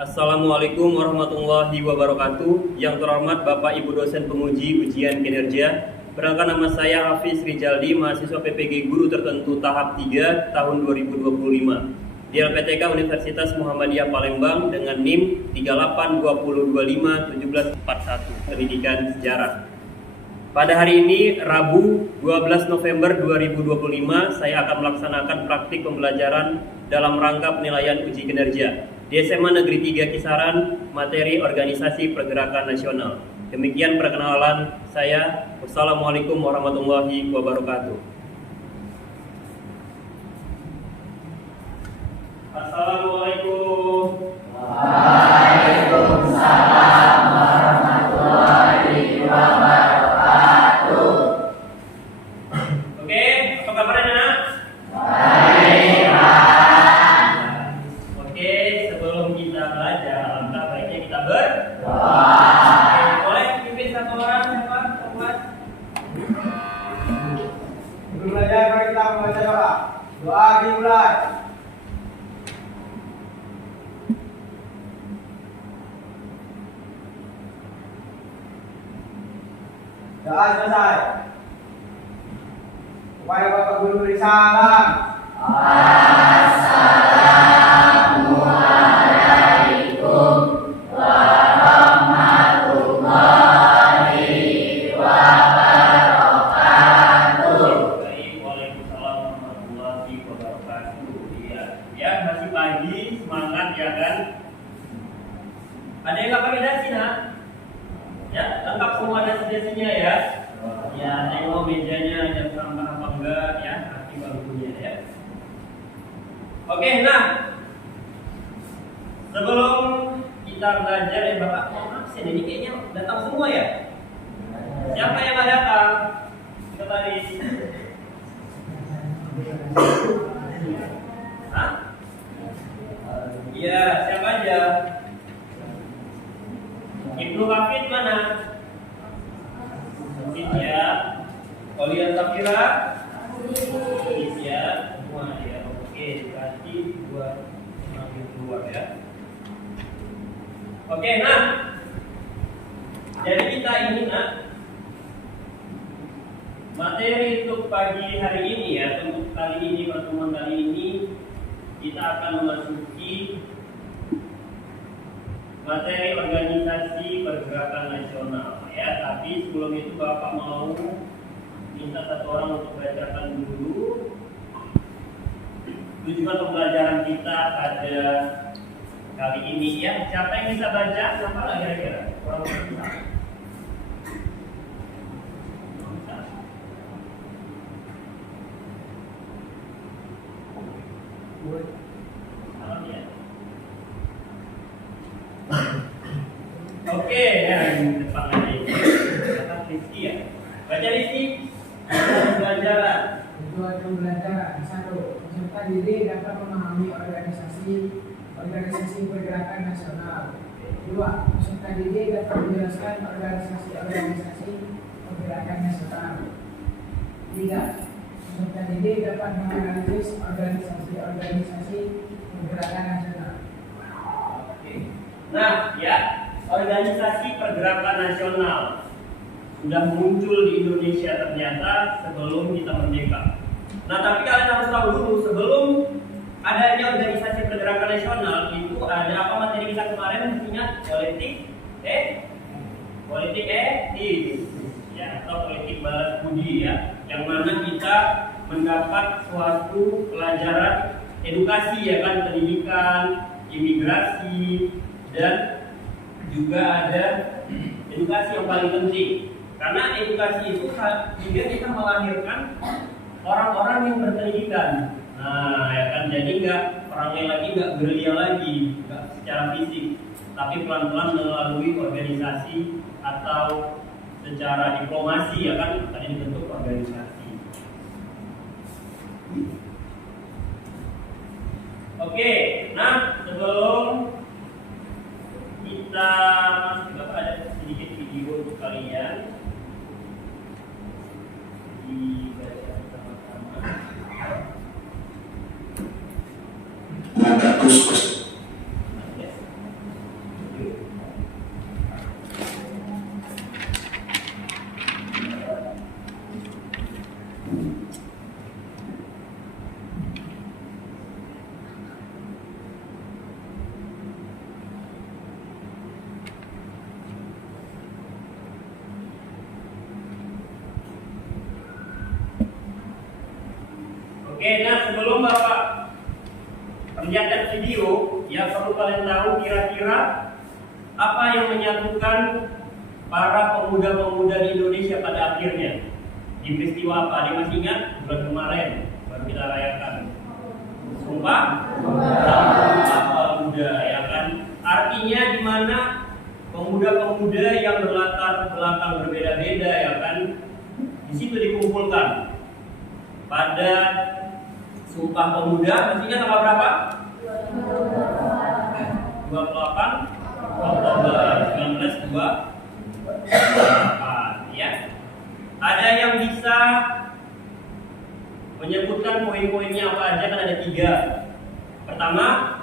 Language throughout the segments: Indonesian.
Assalamualaikum warahmatullahi wabarakatuh. Yang terhormat Bapak Ibu dosen penguji ujian kinerja. Perkenalkan, nama saya Hafiz Rijaldi, mahasiswa PPG Guru Tertentu tahap 3 tahun 2025 di LPTK Universitas Muhammadiyah Palembang dengan NIM 3820251741 Pendidikan Sejarah. Pada hari ini, Rabu 12 November 2025, saya akan melaksanakan praktik pembelajaran dalam rangka penilaian uji kinerja di SMA Negeri 3 Kisaran, materi organisasi pergerakan nasional. Demikian perkenalan saya. Wassalamualaikum warahmatullahi wabarakatuh. Assalamualaikum. Waalaikumsalam warahmatullahi wabarakatuh. Oke, apa kabarnya, Nak? Baik, Pak. Oke, sebelum kita belajar, alangkah baiknya kita berdoa. Wah. Boleh pimpin satu orang, siapa? Teman. Sebelum belajar, mari kita membaca doa. Doa dimulai. Doa selesai. Kepada Bapak Guru beri salam. Assalamualaikum warahmatullahi wabarakatuh. Baik, waalaikumsalam warahmatullahi wabarakatuh. Iya, ya masih pagi, semangat ya kan? Ada yang nggak pakai dasi, Nak? Ya, lengkap semua dasi-dasinya ya. Ya, tengok mejanya ada sampah apa enggak ya, kaki bangkunya ya. Oke, nah sebelum kita belajar Bapak mau absen ini kayaknya datang semua ya. Siapa yang nggak datang? Kita tadi. Hah? Iya, siapa aja? Ibnu Hafid mana? Hafid ya. Olian Safira? Hafid ya. Semua ya. Oke, berarti buat mengambil keluar ya. Oke, nah. Jadi kita ini, Nak, materi untuk pagi hari ini ya, untuk kali ini, pertemuan kali ini kita akan memasuki materi organisasi pergerakan nasional ya. Tapi sebelum itu Bapak mau minta satu orang untuk bacakan dulu tujuan pembelajaran kita pada kali ini ya. Siapa yang bisa baca? Siapa lah kira-kira? Orang bisa. Salam ya. Oke, ya di depan aja ini. Kata Rizky ya. Baca Rizky. Pembelajaran. Tujuan pembelajaran 1. Peserta didik dapat memahami organisasi pergerakan nasional. 2. Peserta didik dapat menjelaskan organisasi pergerakan nasional. 3. Peserta didik dapat menganalisis organisasi pergerakan nasional. Oke. Nah, ya, organisasi pergerakan nasional sudah muncul di Indonesia ternyata sebelum kita merdeka. Nah, tapi kalian harus tahu dulu, sebelum adanya organisasi pergerakan nasional itu ada apa materi kita kemarin? Ingat politik etis ya, atau politik balas budi ya, yang mana kita mendapat suatu pelajaran edukasi ya kan, pendidikan, imigrasi, dan juga ada edukasi yang paling penting. Karena edukasi itu juga kita melahirkan orang-orang yang berpendidikan. Nah, ya kan, jadi nggak orangnya lagi nggak gerilya lagi, nggak secara fisik, tapi pelan-pelan melalui organisasi atau secara diplomasi ya kan, tadi dibentuk organisasi. Oke, nah sebelum kita Bapak ada sedikit video untuk kalian dibaca sama-sama. Bagus. nah sebelum Bapak perlihatkan video, ya perlu kalian tahu kira-kira apa yang menyatukan para pemuda-pemuda di Indonesia pada akhirnya. Di peristiwa apa? Dia masih ingat bulan kemarin baru kita rayakan Sumpah Pemuda, ya kan? Artinya di mana pemuda-pemuda yang berlatar belakang berbeda-beda, ya kan? Di situ dikumpulkan pada Sumpah Pemuda. Masih ingat tanggal berapa? 28 Oktober 1928, ya. Ada yang bisa menyebutkan poin-poinnya apa aja? Kan ada 3. Pertama,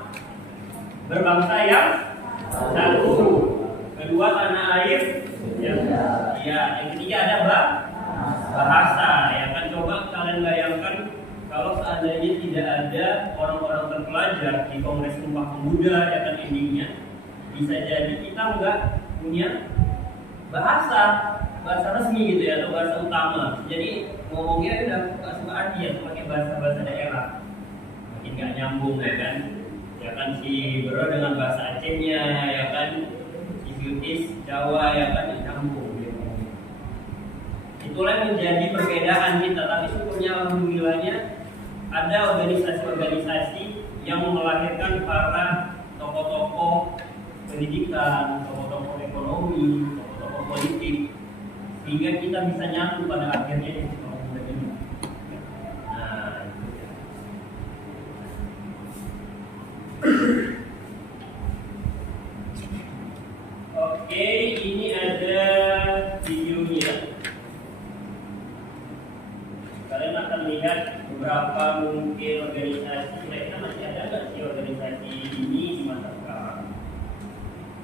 berbangsa yang satu. Kedua, tanah air. Ya. Yang ketiga ada bahasa. Ya kan, coba kalian bayangkan kalau seandainya tidak ada orang-orang terpelajar di Kongres Sumpah Pemuda, ya kan endingnya bisa jadi kita nggak punya bahasa resmi gitu ya, atau bahasa utama. Jadi ngomongnya udah nggak suka hati ya, pakai bahasa daerah, makin nggak nyambung, ya kan? Ya kan, si Bro dengan bahasa Acehnya, ya kan, si Yutis Jawa, ya kan, nyambung. Gitu. Itulah yang menjadi perbedaan kita. Tapi syukurnya alhamdulillahnya ada organisasi-organisasi yang melahirkan para tokoh-tokoh pendidikan, tokoh-tokoh ekonomi, tokoh-tokoh politik, sehingga kita bisa nyatu pada akhirnya di Sumpah Pemuda ini. Nah, oke, ini ada videonya. Kalian akan lihat beberapa mungkin organisasi. Kira-kira masih ada nggak sih organisasi ini di masa sekarang?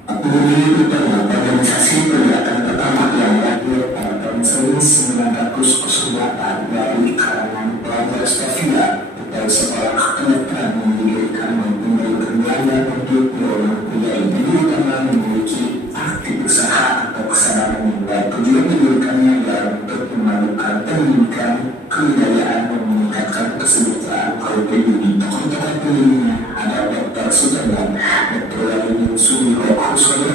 Ini adalah organisasi pergerakan pertama yang lahir pada tahun 1908 dari kalangan pelajar Scovia atau seorang kedokteran yang didirikan memberi Belanda untuk orang muda ini karena memiliki aktif usaha atau kesadaran yang baik. Tujuan didirikannya adalah untuk memadukan pendidikan, kebudayaan, dan meningkatkan kesejahteraan kaum pribumi. Tokoh-tokoh pendirinya ada Dr. Sudarman, Dr. Walidin Sumiroh,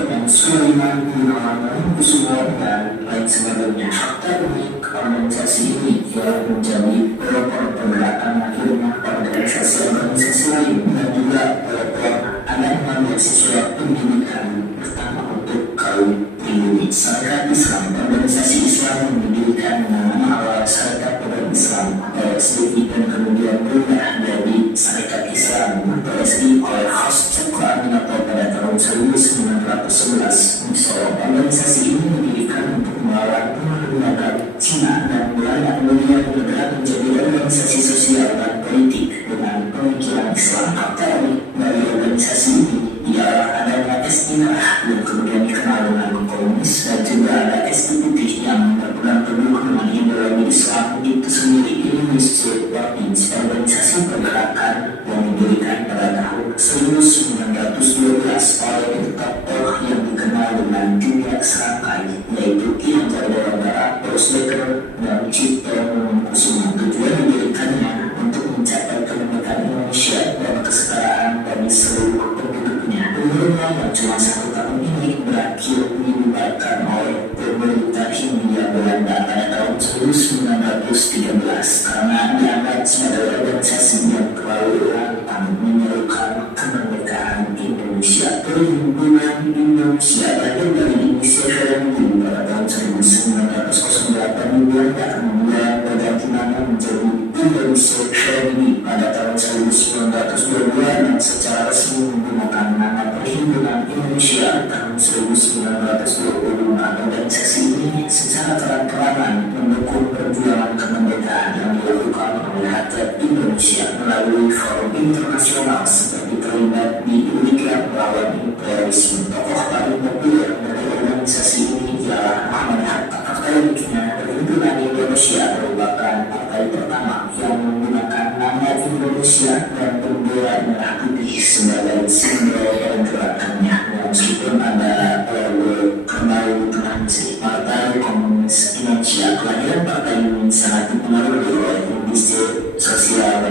dan Sulaiman Gunawan Kusumo, dan lain sebagainya. Fakta unik organisasi ini yang menjadi pelopor pergerakan akhirnya organisasi lain, dan juga pelopor adanya beasiswa pendidikan pertama untuk kaum pribumi. Sarekat Islam, organisasi Islam yang didirikan dengan nama awal Sarekat Pemuda Islam atau SDI, dan kemudian berubah dari Sarekat Islam atau SI oleh Khos Cokro Aminoto pada tahun 1911. Misalnya, organisasi ini didirikan untuk melawan perbudakan Cina dan Belanda, kemudian bergerak menjadi organisasi sosial dan politik dengan pemikiran Islam. Fakta dari organisasi ini ialah adanya SI merah yang kemudian dikenal dengan komunis, dan juga ada SI putih yang berpegang teguh dengan ideologi Islam itu sendiri. Ini Masjid Waqif, organisasi pergerakan yang didirikan pada tahun 1912 oleh tokoh yang dikenal dengan jumlah serangkai, yaitu Ki Hajar Dewantara, Paus Beker, dan Cipto Mangunkusumo. Tujuan didirikannya untuk mencapai kemerdekaan Indonesia dan kesetaraan bagi seluruh penduduknya. Umurnya yang cuma 1 tahun ini berakhir dibubarkan oleh pemerintah Hindia Belanda pada tahun 1913 karena dianggap sebagai organisasi yang terlalu lantang menyerukan kemerdekaan Indonesia. Perhimpunan Indonesia lahir dari Indonesia Kerenggu pada tahun 1908 di Belanda, kemudian berganti nama menjadi Indonesia Kerenggu pada tahun 1922 dan secara resmi menggunakan nama Perhimpunan Indonesia tahun 1925. Organisasi ini secara terang-terangan mendukung perjuangan kemerdekaan yang dilakukan oleh rakyat Indonesia melalui forum internasional seperti terlibat di Unigla melawan imperialisme. Tokoh paling populer dari organisasi ini ialah Muhammad Hatta. Fakta uniknya, Perhimpunan Indonesia merupakan partai pertama yang menggunakan nama Indonesia dan bendera merah putih sebagai simbol pergerakannya. Meskipun ada logo kerbau Transi, Partai Komunis Indonesia, kelahiran partai ini sangat dipengaruhi oleh industri sosial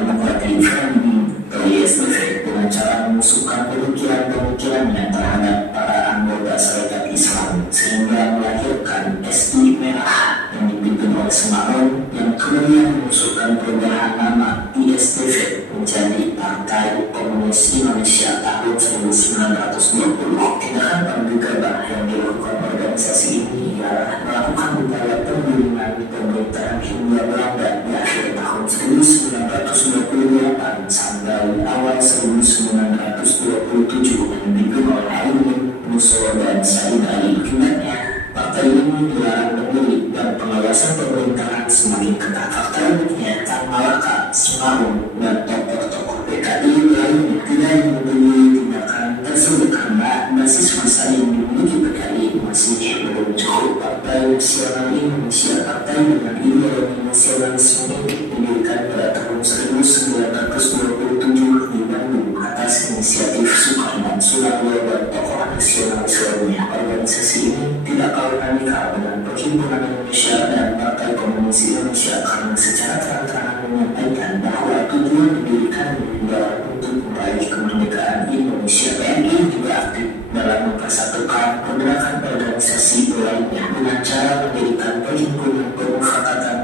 pemikirannya terhadap para anggota Serikat Islam sehingga melahirkan SI Merah yang dipimpin oleh Semarang yang kemudian mengusulkan perubahan nama ISTV menjadi Partai Komunis Indonesia tahun 1920. Tindakan paling gegabah yang dilakukan organisasi ini ialah melakukan upaya penggulingan pemerintahan Hindia Belanda di akhir tahun 1928 sampai awal 1927 yang dipimpin oleh Aimin, Nuso, dan Said Ali. Akibatnya, partai ini dilarang memilih dan pengawasan pemerintahan semakin ketat. Fakta uniknya, Tan Malaka, Simarun, dan tokoh-tokoh PKI lainnya tidak memilih tindakan tersebut karena basis massa yang dimiliki PKI masih belum cukup. Partai Nasional Indonesia, partai dengan ideologi nasionalisme ini didirikan pada tahun 1927 di Bandung atas inisiatif Soekarno, Soeharto, dan tokoh nasionalis lainnya. Organisasi ini tidak kalah radikal dengan Perhimpunan Indonesia dan Partai Komunis Indonesia karena secara terang-terangan menyampaikan bahwa tujuan didirikannya adalah untuk meraih kemerdekaan Indonesia. PNI juga aktif dalam mempersatukan pergerakan organisasi lainnya dengan cara mendirikan Perhimpunan Pemufakatan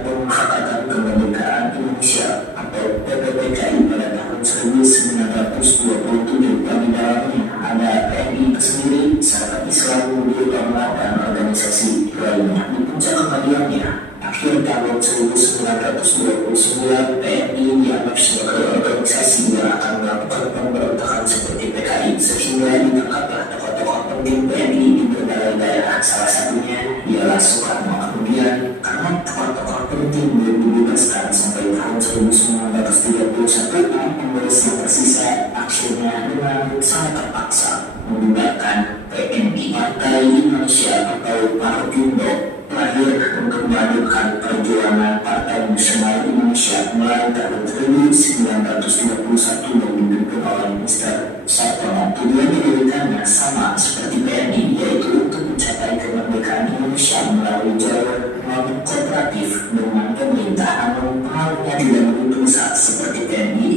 Kemerdekaan Indonesia atau PPPKI pada tahun 1927. Di dalamnya ada PNI sendiri, Serikat Islam, ulama, dan organisasi lainnya. Di puncak kematiannya, akhir tahun 1929, PNI dianggap sebagai organisasi yang akan melakukan pemberontakan seperti PKI, sehingga ditangkaplah tokoh-tokoh penting PNI di berbagai daerah. Salah satunya ialah Soekarno. Kemudian, karena tokoh-tokoh penting belum dibebaskan sampai tahun 1931, pengurus yang tersisa akhirnya dengan sangat terpaksa membubarkan PNI. Partai Indonesia atau Partindo lahir untuk melanjutkan perjuangan Partai Nasional Indonesia mulai tahun 1931 dan dipimpin oleh Mr. Sartono. Tujuan didirikannya sama seperti PNI, yaitu untuk mencapai kemerdekaan Indonesia melalui jalur non kooperatif dengan pemerintah, namun pengaruhnya tidak begitu besar seperti PNI.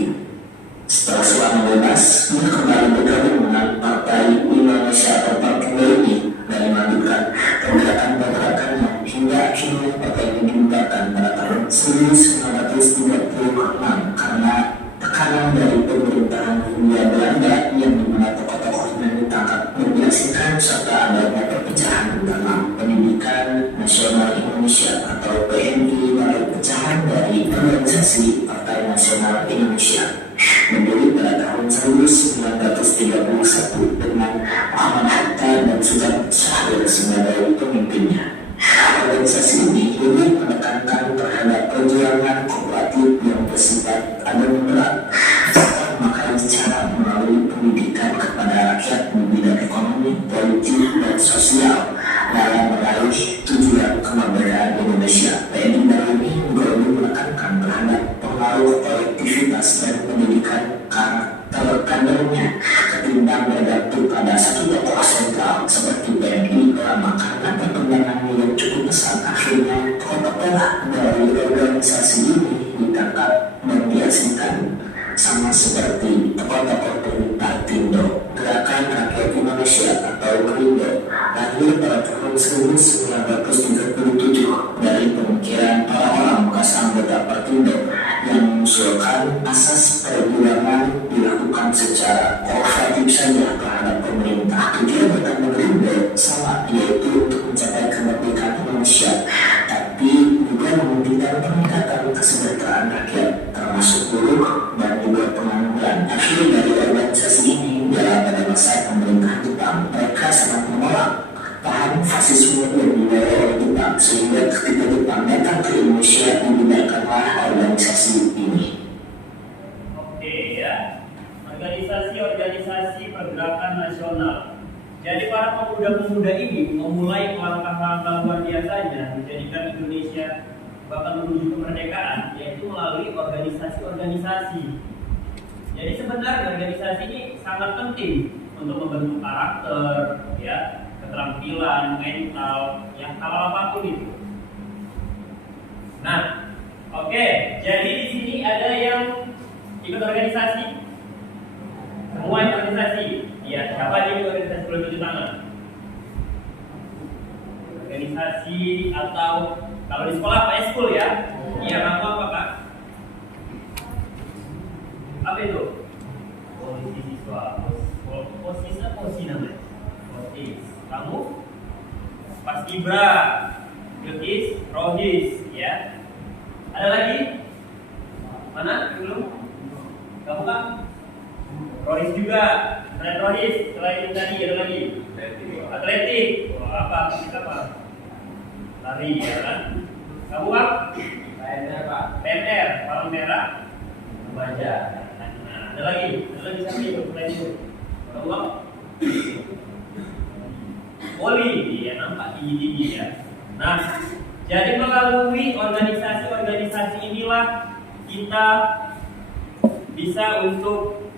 Setelah selama bebas, ia kembali bergabung dengan Partai Indonesia atau Partindo ini dan melanjutkan pergerakan-pergerakannya hingga akhirnya partai ini dibubarkan pada tahun 1936 karena tekanan dari pemerintahan Hindia Belanda yang dimana tokoh-tokohnya ditangkap dan diasingkan serta adanya perpecahan dalam Pendidikan Nasional Indonesia atau PNI dan pecahan dari organisasi Partai Nasional Indonesia berdiri pada tahun 1931 dengan Muhammad Hatta dan Sultan Syahrir sebagai pemimpinnya. Organisasi ini lebih menekankan terhadap perjuangan kooperatif yang bersifat moderat serta memakai cara melalui pendidikan kepada rakyat di bidang ekonomi, politik, dan sosial dalam meraih tujuan kemerdekaan Indonesia. PNI ini juga lebih menekankan terhadap pengaruh kolektivitas dan pendidikan kadernya ketimbang bergantung pada satu tokoh sentral seperti PNI ulama. Karena perkembangannya yang cukup besar, akhirnya tokoh-tokoh dari organisasi ini ditangkap dan diasingkan, sama seperti tokoh-tokoh dari Partindo. Gerakan Rakyat Indonesia atau Gerindo lahir pada tahun 1937 dari pemikiran orang-orang bekas anggota Partindo yang mengusulkan asas perjuangan dilakukan secara kooperatif saja terhadap pemerintah. Tujuan pertama Gerindo sama, yaitu untuk mencapai kemerdekaan Indonesia, tapi juga memimpikan peningkatan kesejahteraan rakyat termasuk buruh dan juga pengangguran. Akhir dari organisasi ini adalah pada masa pemerintahan Jepang, mereka sangat menolak paham fasisme yang dibawa oleh Jepang, sehingga ketika Jepang datang ke Indonesia dibubarkanlah organisasi ini. Oke ya, organisasi pergerakan nasional. Jadi para pemuda-pemuda ini memulai langkah-langkah luar biasanya menjadikan Indonesia bahkan menuju kemerdekaan, yaitu melalui organisasi-organisasi. Jadi sebenarnya organisasi ini sangat penting untuk membentuk karakter, ya, keterampilan, mental, yang hal apapun itu. Nah, oke, jadi di sini ada yang ikut organisasi, semua organisasi. Iya, siapa aja yang organisasi boleh tunjuk tangan? Organisasi atau kalau di sekolah apa eskul ya? Iya, kamu apa kak? Apa itu? Posisi siswa. Posis apa posi namanya? Posis. Kamu? Paskibra. Yotis, Rohis, ya. Ada lagi? Mana? Belum? Kamu kak? Rohis juga. Selain Rohis, selain tadi ada lagi? Atletik. Oh, apa? Apa? Lari, ya kan? Kamu kak? PNR Pak. PNR, Palang Merah, Remaja. Nah, ada lagi satu itu, selain itu. Kamu kak? Poli, ya nampak tinggi-tinggi ya. Nah, jadi melalui organisasi-organisasi inilah kita bisa untuk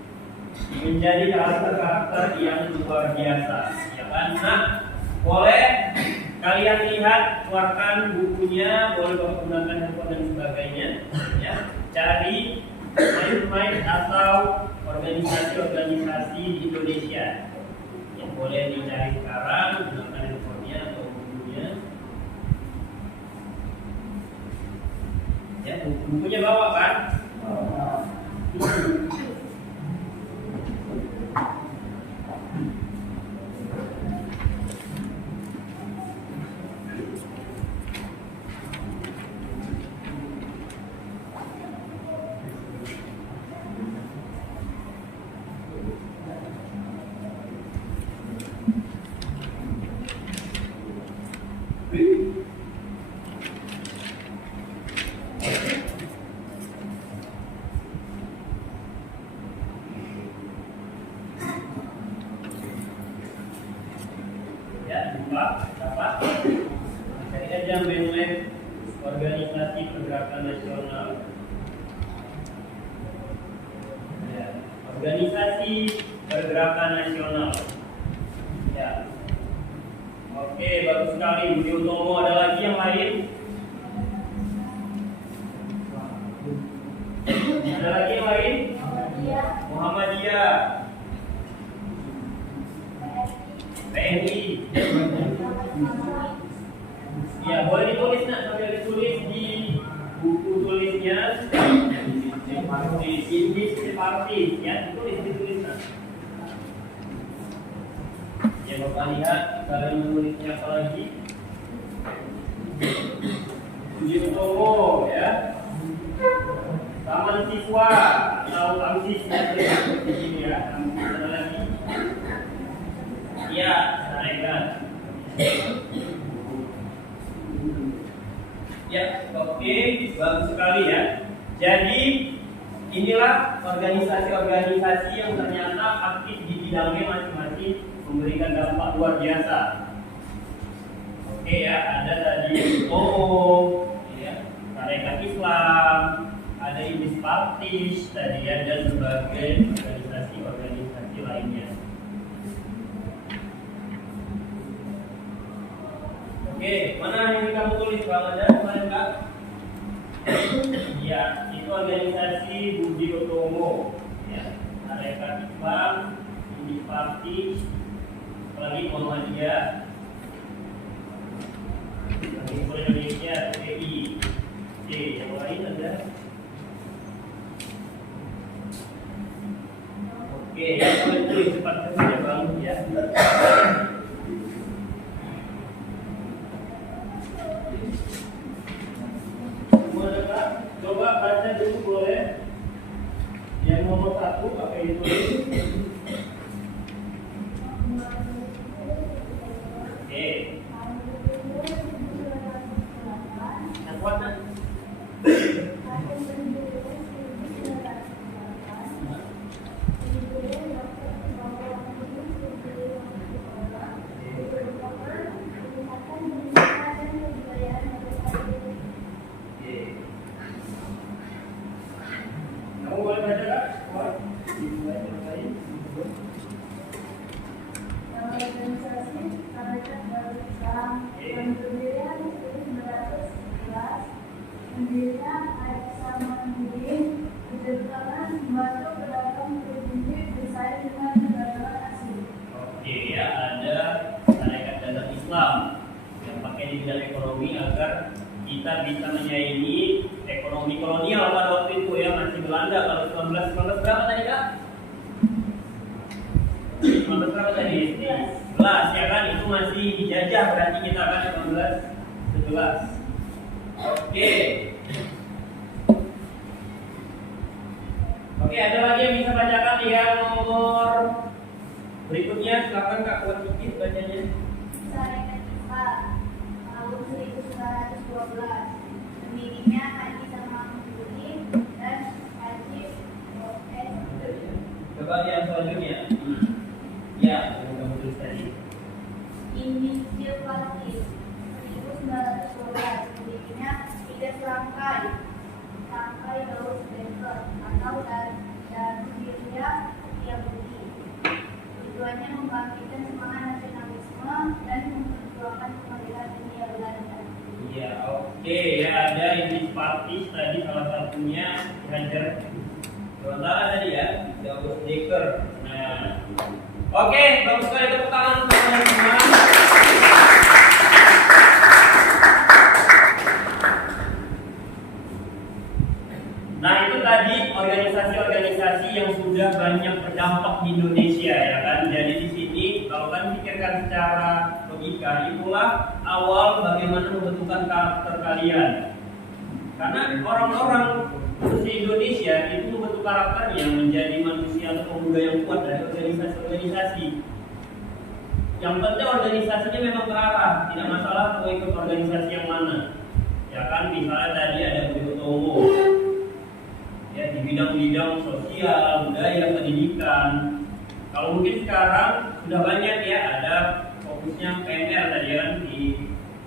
menjadi karakter-karakter yang luar biasa, ya kan? Nah, boleh kalian lihat, keluarkan bukunya, boleh menggunakan handphone dan sebagainya, ya. Cari main atau organisasi-organisasi di Indonesia yang boleh dicari sekarang, gunakan handphonenya atau bukunya. Ya, bukunya bawa kan? Ya, lupa, dapat. Cari aja main-main organisasi pergerakan nasional. Ya, organisasi pergerakan nasional. Ya. Oke, bagus sekali Budi Utomo. Ada lagi yang lain? Ada lagi yang lain? Muhammadiyah. PNI. Ya, boleh ditulis nak, sambil ditulis di buku tulisnya. Indis partis, ya, ditulis nak. Ya, Bapak lihat kalian menulisnya apa lagi? Budi Utomo, ya. Taman siswa atau AMSIS ya, di sini ya. Ada lagi? Ya, sampaikan. Ya, oke, bagus sekali ya. Jadi inilah organisasi-organisasi yang ternyata aktif di bidangnya masing-masing, memberikan dampak luar biasa. Oke ya, ada tadi Utomo, ya, Tarekat Islam, ada Indis Partis tadi ya, dan berbagai organisasi-organisasi lainnya. Oke, mana yang kamu tulis Bang? Ada kemarin Kak? Ya, itu organisasi Budi Utomo, ya, Tarekat Islam, Indis Partis, apalagi Muhammadiyah, Indonesia, PI. Oke, yang lain ada? Oke, ya, boleh tulis cepat-cepat ya Bang, ya. Coba baca dulu boleh. Yang nomor 1 pakai itu. Oke. Yang kuat. Kamu boleh baca Kak? Organisasi Tarekat Darul Islam pendirian 1911, pendirian Aisyah didedikasikan membantu pedagang berbisnis bersaing dengan negara asing. Oke ya, ada Tarekat Dagang Islam yang pakai di bidang ekonomi agar kita bisa menyaingi ekonomi kolonial pada waktu itu ya, masih Belanda. Kalau 19 berapa tadi Kak? 19 berapa tadi? 11 ya kan, itu masih dijajah, berarti kita akan 19 11. Oke. Oke, ada lagi yang bisa bacakan ya nomor berikutnya, silakan Kak buat sedikit bacanya. Tarekat Islam tahun 1912. Pendirinya Haji Samanhudi dan Haji O.S. Coba yang selanjutnya. Ya, kamu tulis tadi. Indonesia Palestina 1912. Pendirinya tidak Sampai Louis Baker atau dan Syria Yahudi. Tujuannya membangkitkan semangat nasionalisme dan memperjuangkan kemerdekaan dunia Belanda. Iya, oke ya, ada English Party tadi salah satunya dihajar sementara tadi ya, Louis Baker. Nah, oke, bagus sekali, tepuk tangan untuk kalian semua. Nah itu tadi organisasi-organisasi yang sudah banyak berdampak di Indonesia ya kan. Jadi di sini kalau kan pikirkan secara logika, itulah awal bagaimana membentukkan karakter kalian. Karena orang-orang di Indonesia itu membentuk karakternya menjadi manusia atau pemuda yang kuat dari organisasi-organisasi. Yang penting organisasinya memang terarah, tidak masalah mau ikut organisasi yang mana. Ya kan, misalnya tadi ada Budi Utomo. Ya, di bidang-bidang sosial, budaya, pendidikan. Kalau mungkin sekarang sudah banyak ya, ada fokusnya PNR tadi kan, di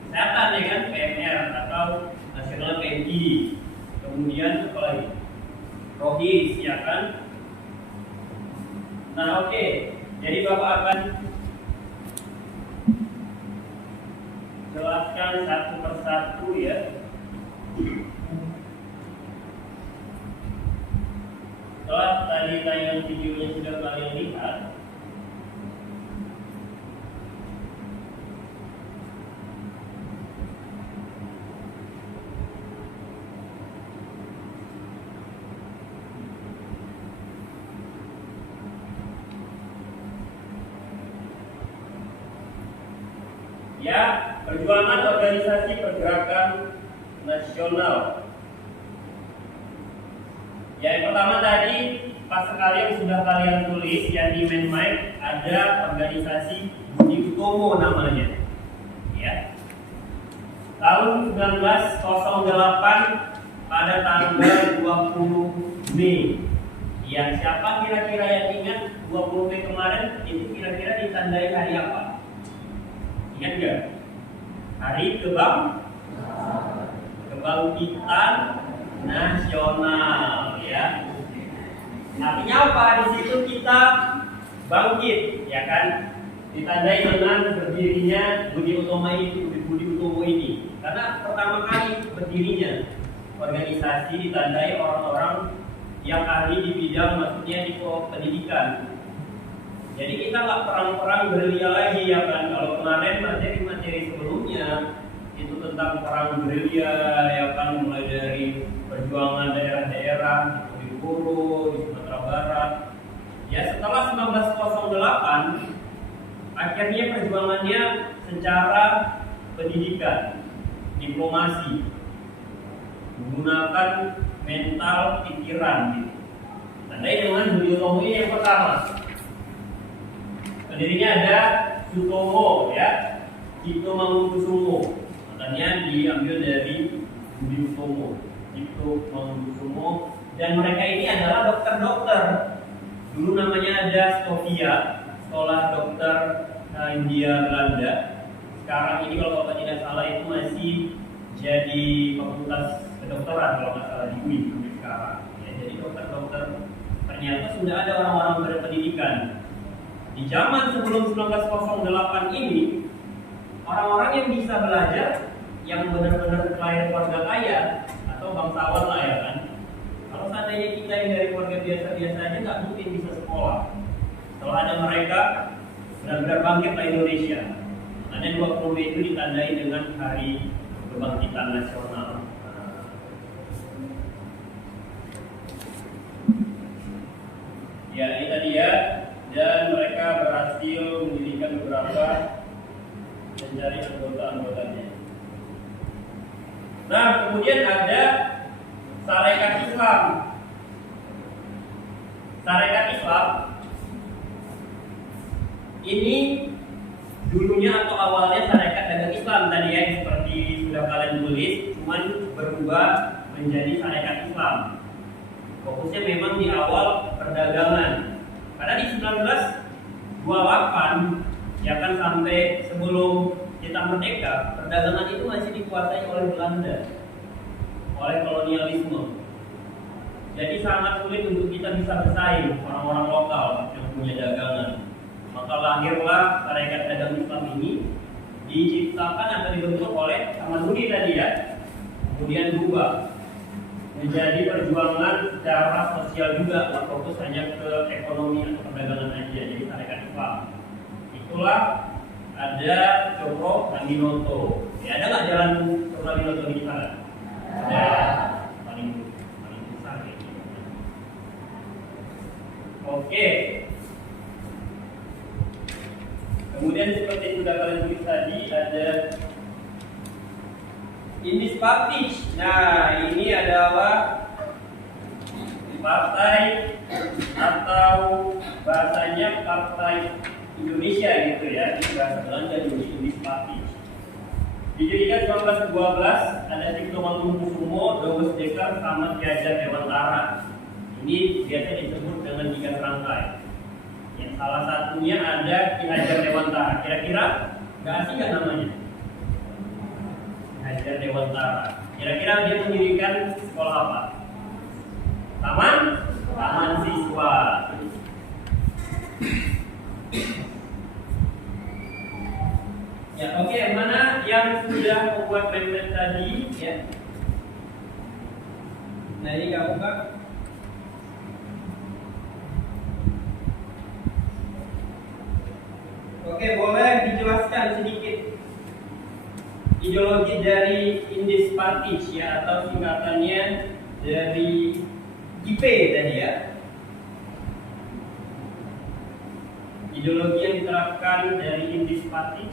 kesehatan ya kan, PNR atau nasional PNI. Kemudian apa lagi? Rohis ya kan. Nah oke, jadi Bapak akan jelaskan satu persatu ya. Setelah tadi tayangan videonya sudah kalian lihat, ya, perjuangan organisasi pergerakan nasional. Ya, yang pertama tadi pas sekali yang sudah kalian tulis yang di main mind ada organisasi Budi Utomo namanya. Ya. Tahun 1908 pada tanggal 20 Mei. Ya, siapa kira-kira yang ingat 20 Mei kemarin itu kira-kira ditandai hari apa? Ingat nggak? Hari kebangkitan nasional ya. Artinya apa? Di situ kita bangkit ya kan, ditandai dengan berdirinya Budi Utomo ini. Karena pertama kali berdirinya organisasi ditandai orang-orang yang ahli di bidang, maksudnya di pendidikan. Jadi kita nggak perang-perang gerilya lagi ya kan. Kalau kemarin materi sebelumnya itu tentang perang gerilya ya kan, mulai dari perjuangan daerah-daerah di Buru, di Sumatera Barat. Ya setelah 1908 akhirnya perjuangannya secara pendidikan, diplomasi, menggunakan mental pikiran gitu. Tandai dengan Budi Utomo ini yang pertama. Pendirinya ada Sutomo ya, Cipto Mangunkusumo. Makanya diambil dari Budi Utomo, Cipto Mangunkusumo, dan mereka ini adalah dokter-dokter. Dulu namanya ada Sofia, Sekolah Dokter India Belanda. Sekarang ini kalau Bapak tidak salah itu masih jadi fakultas kedokteran kalau nggak salah di UI sampai sekarang. Ya, jadi dokter-dokter ternyata sudah ada orang-orang berpendidikan. Di zaman sebelum 1908 ini, orang-orang yang bisa belajar, yang benar-benar lahir keluarga kaya atau bangsawan lah ya kan. Kalau seandainya kita yang dari keluarga biasa-biasa aja nggak mungkin bisa sekolah. Setelah ada mereka, benar-benar bangkitlah Indonesia. Makanya 20 Mei itu ditandai dengan Hari Kebangkitan Nasional. Ya, ini tadi ya. Dan mereka berhasil mendirikan beberapa mencari anggota-anggotanya. Nah, kemudian ada Sarekat Islam. Sarekat Islam ini dulunya atau awalnya Sarekat Dagang Islam tadi ya, seperti sudah kalian tulis, cuman berubah menjadi Sarekat Islam. Fokusnya memang di awal perdagangan. Karena di 1928 ya kan, sampai sebelum kita merdeka, perdagangan itu masih dikuasai oleh Belanda, oleh kolonialisme. Jadi sangat sulit untuk kita bisa bersaing orang-orang lokal yang punya dagangan. Maka lahirlah Sarekat Dagang Islam ini, diciptakan atau dibentuk oleh Samanhudi tadi ya. Kemudian berubah menjadi perjuangan secara sosial juga, fokus hanya ke ekonomi atau perdagangan aja, jadi Sarekat Islam. Itulah ada Cokro Aminoto. Ya, ada nggak jalan Cokro Aminoto di sana? Ada, paling besar ya. Oke. Kemudian seperti sudah kalian tulis tadi, ada Indis Party. Nah, ini adalah partai atau bahasanya Partai Indonesia gitu ya, di bahasa Belanda jadi Indis Party. Didirikan 1912, ada Cipto Mangunkusumo, Dobes Dekar, sama Ki Hajar Dewantara. Ini biasa disebut dengan Tiga Serangkai. Yang salah satunya ada Ki Hajar Dewantara. Kira-kira nggak asing nggak namanya? Hajar Dewantara. Kira-kira dia mendirikan sekolah apa? Taman siswa. Ya, oke, mana yang sudah membuat pamflet tadi ya? Nah, ini kamu buka. Oke, boleh dijelaskan sedikit ideologi dari Indis Party ya, atau singkatannya dari IP tadi ya. Ideologi yang diterapkan dari Indis Party.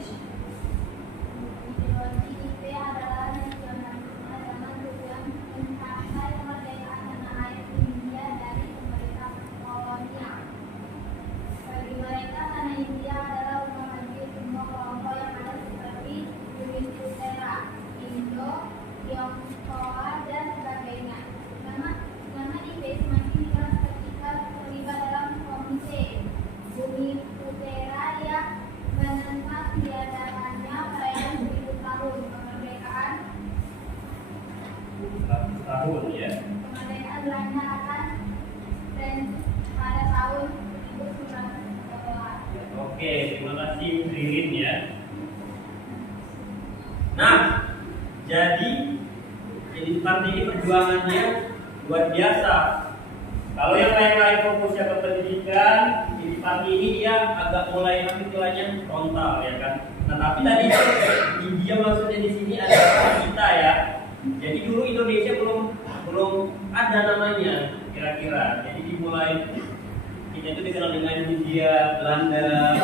Ideologi IP adalah nasionalisme dengan tujuan mencapai kemerdekaan tanah air India dari pemerintah kolonial. Bagi mereka, tanah India adalah rumah bagi semua kelompok yang ada seperti Bumi Putera, Indo, Tionghoa, dan sebagainya. Nama IP semakin dikenal ketika terlibat dalam komite Bumi Putera yang menentang tiadaannya perayaan 1000 tahun kemerdekaan. 100 tahun ya. Kemerdekaan Belanda akan pada tahun 1912. Oke, terima kasih Ririn ya. Nah, jadi seperti ini perjuangannya luar biasa. Kalau yang lain-lain fokusnya ke pendidikan, di pagi ini dia agak mulai istilahnya frontal ya kan. Nah, tapi tadi India maksudnya di sini ada kita ya. Jadi dulu Indonesia belum ada namanya kira-kira. Jadi dimulai kita itu dikenal dengan India Belanda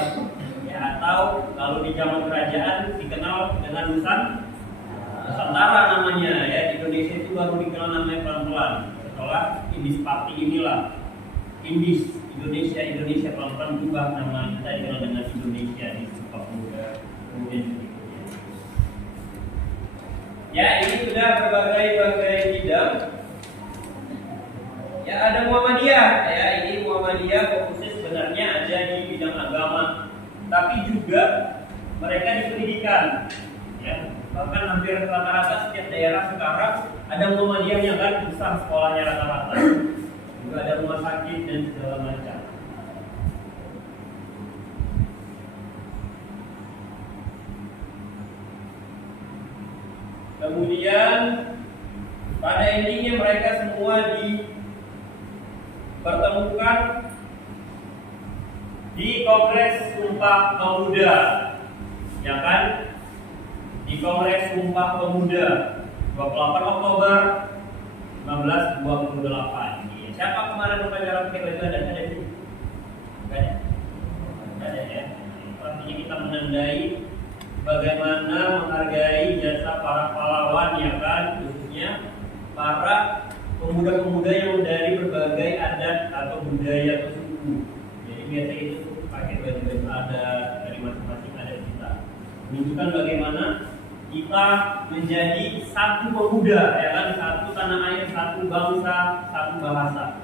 ya, atau kalau di zaman kerajaan dikenal dengan Nusantara namanya ya. Di Indonesia itu baru dikenal namanya pelan-pelan setelah Indis Party inilah. Indis Indonesia pelan-pelan berubah nama, kita dikenal dengan Indonesia di Sumpah Pemuda kemudian berikutnya. Ya, ini sudah berbagai bidang. Ya, ada Muhammadiyah ya. Ini Muhammadiyah fokusnya sebenarnya ada di bidang agama, tapi juga mereka di pendidikan ya. Bahkan hampir rata-rata setiap daerah sekarang ada Muhammadiyahnya kan, besar sekolahnya rata-rata. Juga ada rumah sakit dan segala macam. Kemudian pada intinya mereka semua dipertemukan di Kongres Sumpah Pemuda, ya kan? Di Kongres Sumpah Pemuda 28 Oktober 1928. Siapa kemarin upacara pakai baju adat? Ada di? Ada ya. Artinya kita menandai bagaimana menghargai jasa para pahlawan, ya kan? Khususnya para pemuda-pemuda yang dari berbagai adat atau budaya atau suku. Jadi biasa itu pakai baju-baju adat dari masing-masing adat kita. Menunjukkan bagaimana kita menjadi satu pemuda, ya kan? Satu tanah air, satu bangsa, satu bahasa.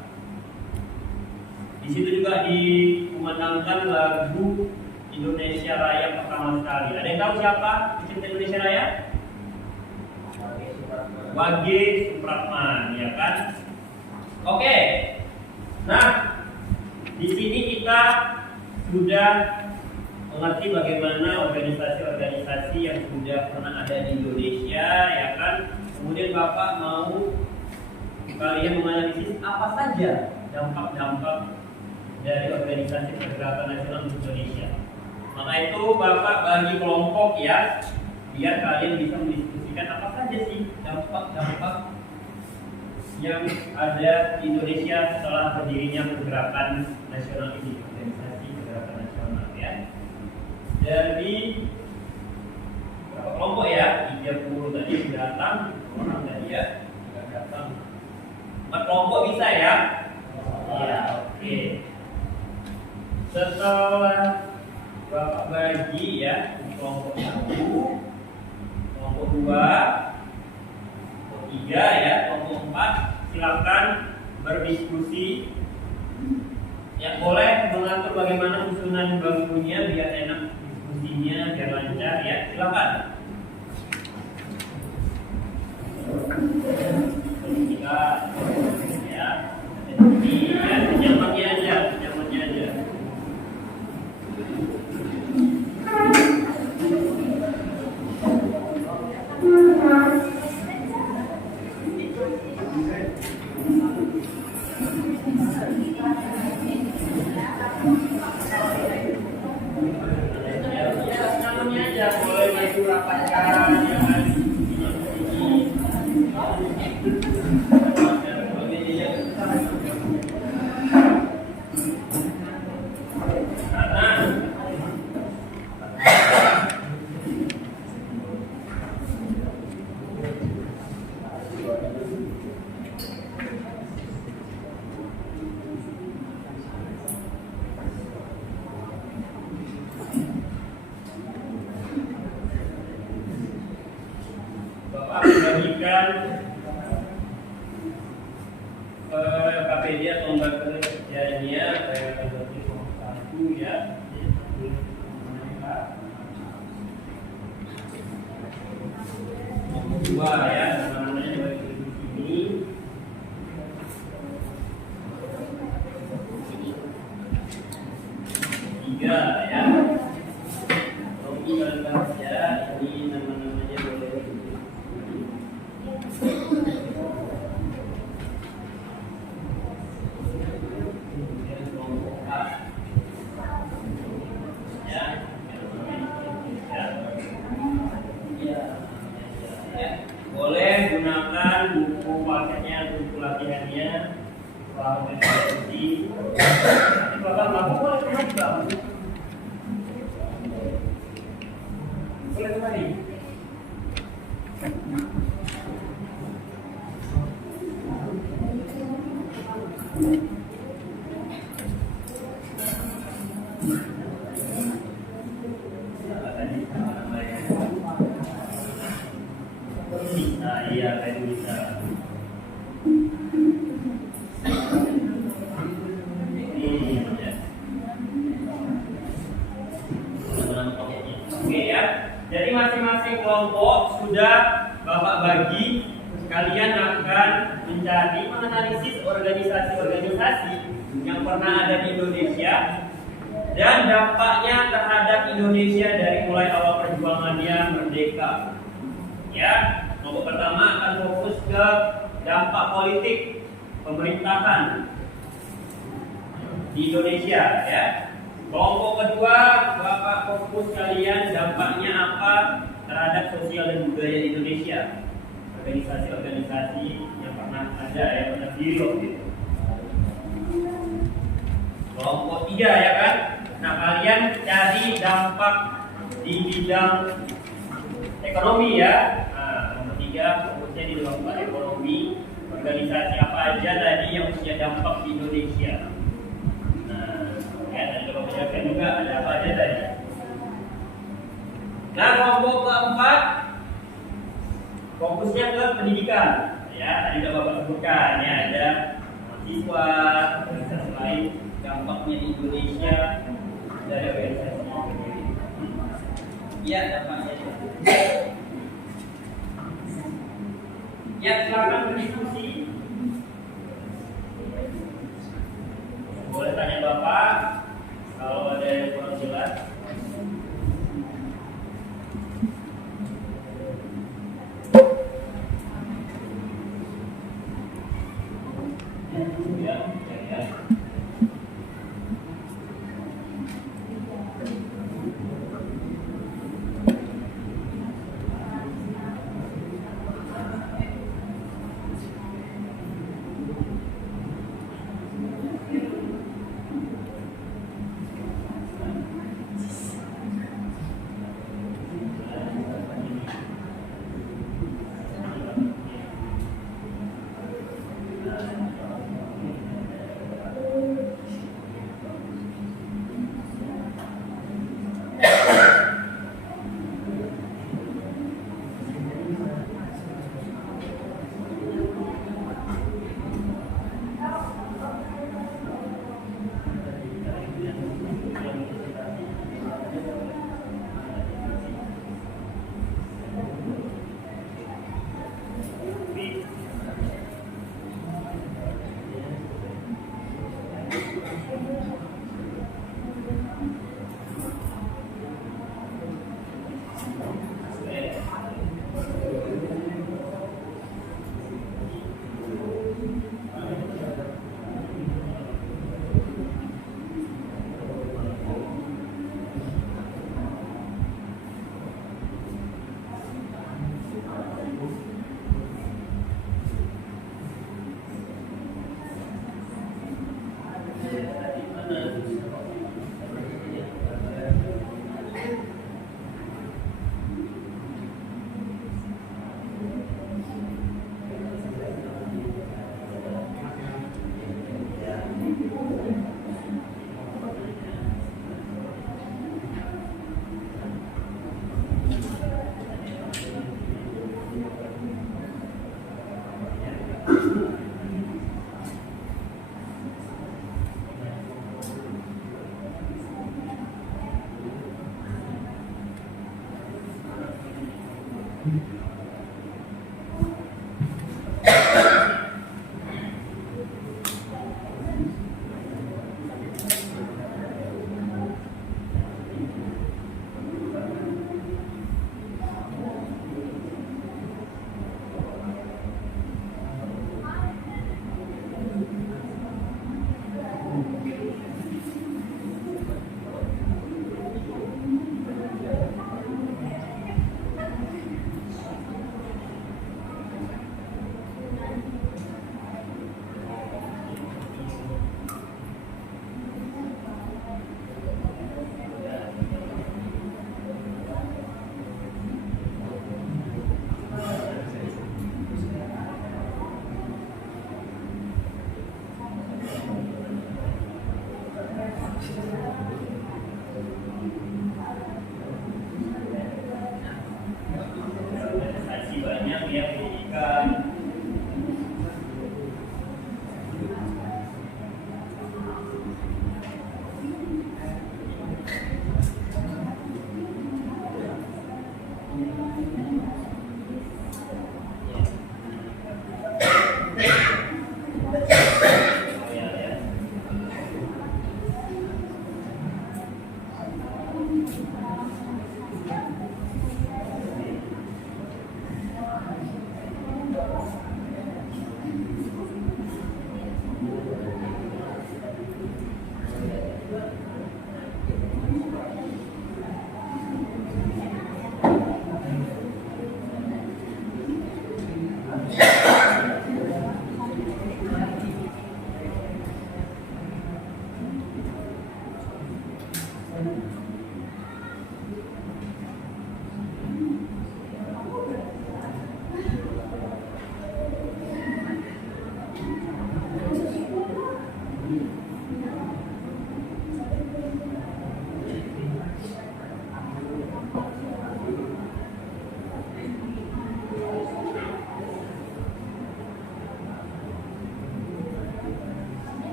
Di situ juga dikumandangkan lagu Indonesia Raya pertama sekali. Ada yang tahu siapa pencipta Indonesia Raya? Wage Supratman, ya kan? Oke. Nah, di sini kita sudah mengerti bagaimana organisasi-organisasi yang sudah pernah ada di Indonesia, ya kan? Kemudian Bapak mau kalian menganalisis apa saja dampak-dampak dari organisasi pergerakan nasional di Indonesia. Maka itu Bapak bagi kelompok ya, biar kalian bisa mendiskusikan apa saja sih dampak-dampak yang ada di Indonesia setelah berdirinya pergerakan nasional ini, organisasi pergerakan nasional ya. Dari berapa kelompok ya? 30 tadi datang, orang tadi ya, tidak datang. 4 kelompok bisa ya? Ya, oke. Setelah Bapak bagi ya, kelompok 1, kelompok 2, kelompok 3 ya, kelompok 4, silakan berdiskusi. Ya, boleh mengatur bagaimana susunan bangunnya biar enak diskusinya, biar lancar ya. Silakan. Ya, nyamannya aja. Boleh maju rapatkan, bagikan KPD atau lembaga kerjanya saya akan bagi satu ya. Dua ya, namanya bagi ini. Tiga ya. Ini kerja ini nama-namanya boleh. Boleh gunakan buku paketnya, buku latihannya, kalau diskusi. Nanti bakal aku boleh kembali. Boleh kembali. Nah, iya, saya bisa. Oke ya. Jadi masing-masing kelompok sudah Bapak bagi, kalian akan mencari menganalisis organisasi-organisasi yang pernah ada di Indonesia dan dampaknya terhadap Indonesia dari mulai awal perjuangannya merdeka. Ya, kelompok pertama akan fokus ke dampak politik pemerintahan di Indonesia ya. Kelompok kedua, Bapak fokus kalian dampaknya apa terhadap sosial dan budaya Indonesia. Organisasi-organisasi yang pernah ada ya, pernah diri waktu itu. Kelompok tiga ya kan. Nah, kalian cari dampak di bidang ekonomi ya. Nah, nomor tiga fokusnya di dampak ekonomi. Organisasi apa aja tadi yang punya dampak di Indonesia. Nah, ya, dan coba menjelaskan juga ada apa aja tadi. Nah, kelompok keempat fokusnya ke pendidikan. Ya, tadi sudah Bapak sebutkan ya, ada mahasiswa, organisasi lain, dampaknya di Indonesia dari organisasi. Ya, dampaknya. Ya, silakan berdiskusi. Boleh tanya Bapak kalau ada yang kurang jelas. Ya, ya.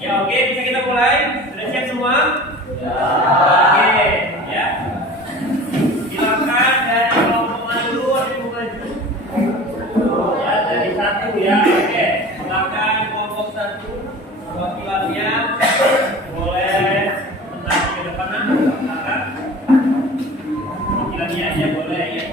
Ya, oke, bisa kita mulai? Sudah siap semua? Ya. Oke, ya. Silakan dari kelompok mana dulu, ada yang mau maju? Ya, dari satu ya. Oke, silakan kelompok satu. Wakilannya boleh menang ke depan, silakan. Wakilannya aja boleh ya.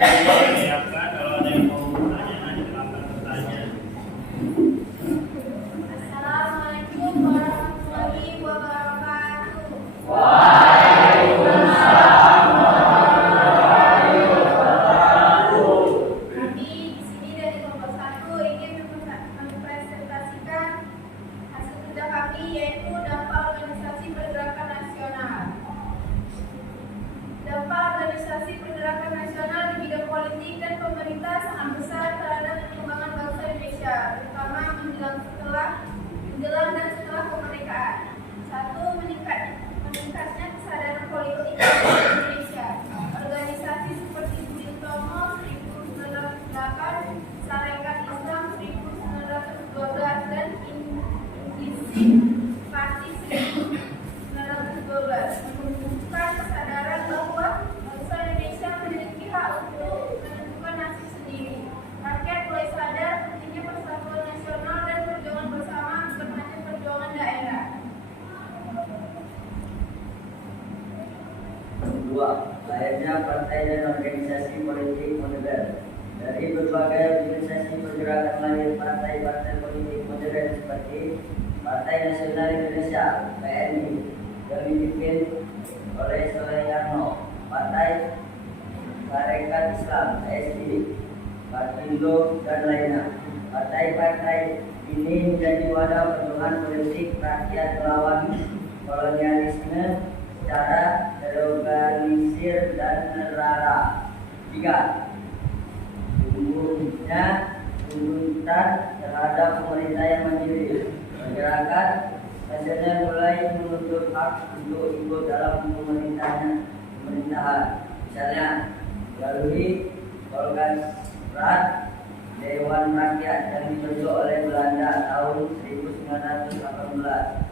silakan kalau ada yang mau bertanya nanti silakan bertanya. Assalamualaikum warahmatullahi wabarakatuh. Kami di sini dari kelompok 1 ingin mempresentasikan hasil kerja kami, yaitu dampak organisasi pergerakan nasional. Dampak organisasi pergerakan nasional di bidang politik dan pemerintah sangat besar terhadap perkembangan bangsa Indonesia, terutama menjelang dan setelah kemerdekaan. 1. Meningkatnya kesadaran politik di Indonesia. Organisasi seperti Budi Utomo 1908, Sarekat Islam 1912, dan Indisi Parti 1912 menumbuhkan kesadaran bahwa bangsa Indonesia memiliki hak untuk menentukan nasib sendiri. Rakyat mulai sadar pentingnya persatuan nasional dan perjuangan bersama, bukan hanya perjuangan daerah. 2. Lahirnya partai dan organisasi politik modern. Dari berbagai organisasi pergerakan lahir partai-partai politik modern seperti Partai Nasional Indonesia (PNI) yang dipimpin oleh Soeharto, Partai Sarekat Islam (PSI), Partindo, dan lainnya. Partai-partai ini menjadi wadah perjuangan politik rakyat melawan kolonialisme secara terorganisir dan terarah. 3. Tumbuhnya tuntutan terhadap pemerintah yang mandiri. Masyarakat nasional mulai menuntut hak untuk ikut dalam pemerintahan. Misalnya, melalui Volksraad Dewan Rakyat yang dibentuk oleh Belanda tahun 1918.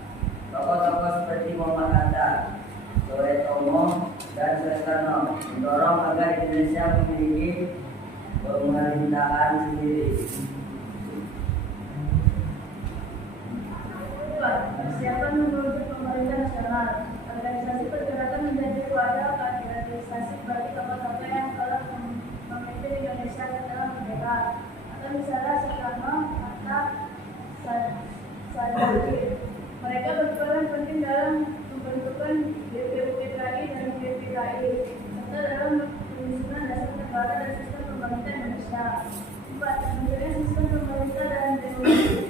Tokoh-tokoh seperti Muhammad Hatta, Soeharto, dan Soekarno mendorong agar Indonesia memiliki pemerintahan sendiri. 2. Persiapan menuju pemerintah nasional. Organisasi pergerakan menjadi wadah kaderisasi bagi tokoh-tokoh yang telah memimpin Indonesia setelah merdeka, atau misalnya Soekarno, Hatta, Sadarudin. Mereka berperan penting dalam pembentukan BPUPKI dan BPKI, serta dalam penyusunan dasar negara dan sistem pemerintah Indonesia. 4. Terbentuknya sistem pemerintah dan demokratis.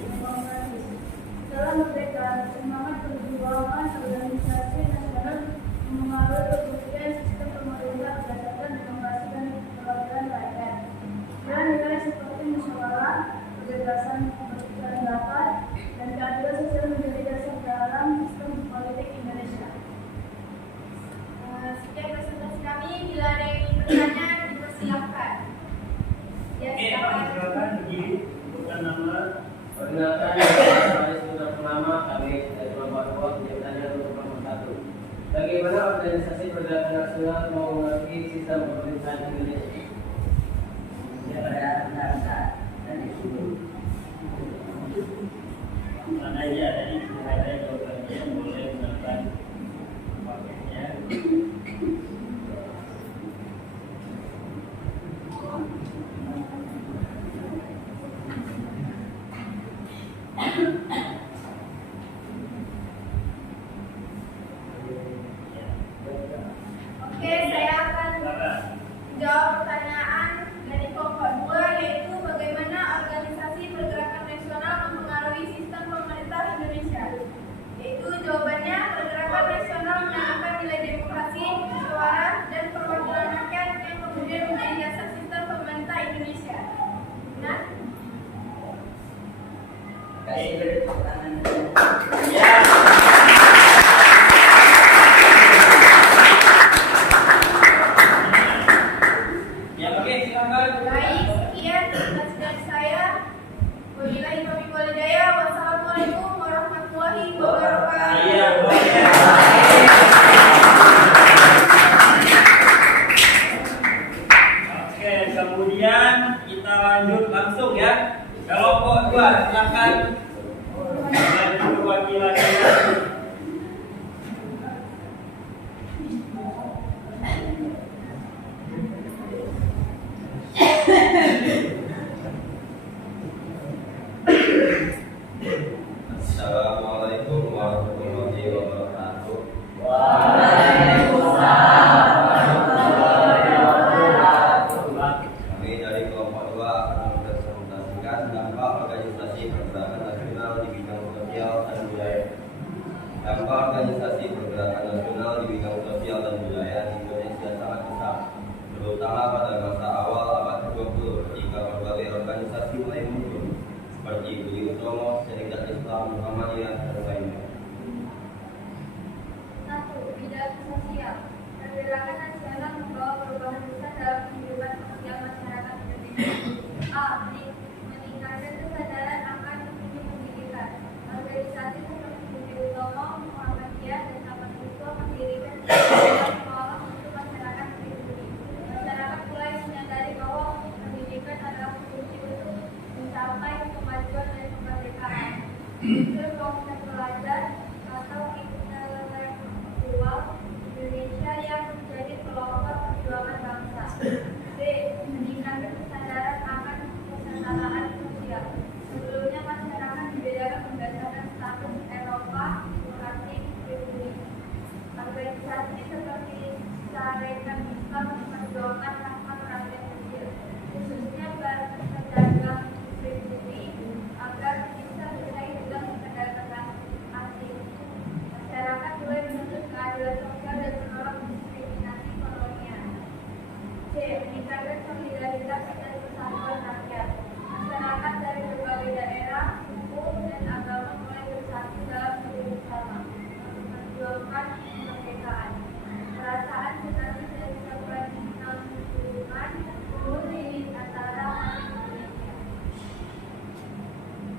Setelah merdeka, semangat perjuangan organisasi nasional mempengaruhi terbentuknya sistem pemerintah berdasarkan demokrasi dan perwakilan rakyat. Nilai-nilai seperti musyawarah, kebebasan berpendapat, dan keadilan sosial menjadi dasar dalam sistem politik Indonesia. Sekian presentasi kami. Bila ada yang ingin bertanya, dipersilakan. Ya, Oke, silakan berdiri sebutkan nama. Perkenalkan, saya sudah pertama kami dari kelompok 2 kegiatannya untuk kelompok 1. Bagaimana organisasi pergerakan nasional mengerti sistem pemerintahan Indonesia? Saya benar dari dulu. Mana aja tadi ada jawabannya, boleh gunakan paketnya. Oke, saya akan jawab pertanyaan dari kelompok 2, yaitu bagaimana organisasi pergerakan nasional mempengaruhi sistem pemerintah Indonesia. Yaitu jawabannya, pergerakan nasional menanamkan nilai demokrasi, musyawarah, dan perwakilan rakyat yang kemudian menjadi dasar sistem pemerintah Indonesia. Benar? Kasih beri tepuk tangan. Ya. Ya, oke, silakan. Baik, sekian atas dari saya. Wabillahi taufiq wal hidayah. Wassalamualaikum warahmatullahi wabarakatuh. Iya, boleh. Oke, kemudian kita lanjut langsung ya. Kelompok 2, silakan. Lanjut perwakilannya. Assalamualaikum warahmatullahi wabarakatuh. Waalaikumsalam warahmatullahi wabarakatuh. Kami dari kelompok 2 akan mempresentasikan dampak organisasi pergerakan nasional di bidang sosial dan budaya. Dampak organisasi pergerakan nasional di bidang sosial dan budaya di Indonesia sangat besar, terutama pada masa awal abad ke-20 ketika berbagai organisasi mulai muncul seperti Budi Utomo, Serikat Islam, Muhammadiyah, dan lainnya. 1. Bidang sosial. Pergerakan nasional membawa perubahan besar dalam kehidupan sosial masyarakat Indonesia. A. Meningkatkan kesadaran akan fungsi pendidikan. Organisasi seperti Budi Utomo, Muhammadiyah, dan Ahmad Yusuf mendirikan sekolah untuk masyarakat pribumi. Masyarakat mulai menyadari bahwa pendidikan adalah kunci untuk mencapai kemajuan dan kemerdekaan. Muncul kelompok pelajar atau intelektual Indonesia yang menjadi pelopor perjuangan bangsa. B. Meningkatkan kesadaran akan kesetaraan sosial. Sebelumnya masyarakat dibedakan berdasarkan status Eropa, demokrasi, pribumi. Organisasi seperti Sarekat Islam memperjuangkan hak rakyat kecil, khususnya pedagang pribumi, agar bisa bersaing dengan pedagang asing. Masyarakat mulai menuntut keadilan sosial dan menolak diskriminasi kolonial. C. Meningkatkan solidaritas dan persatuan rakyat. Masyarakat dari berbagai daerah, suku, dan agama mulai bersatu dalam hidup bersama untuk memperjuangkan kemerdekaan. Perasaan tetapi dan keberanian hubungan tumbuh di antara Indonesia.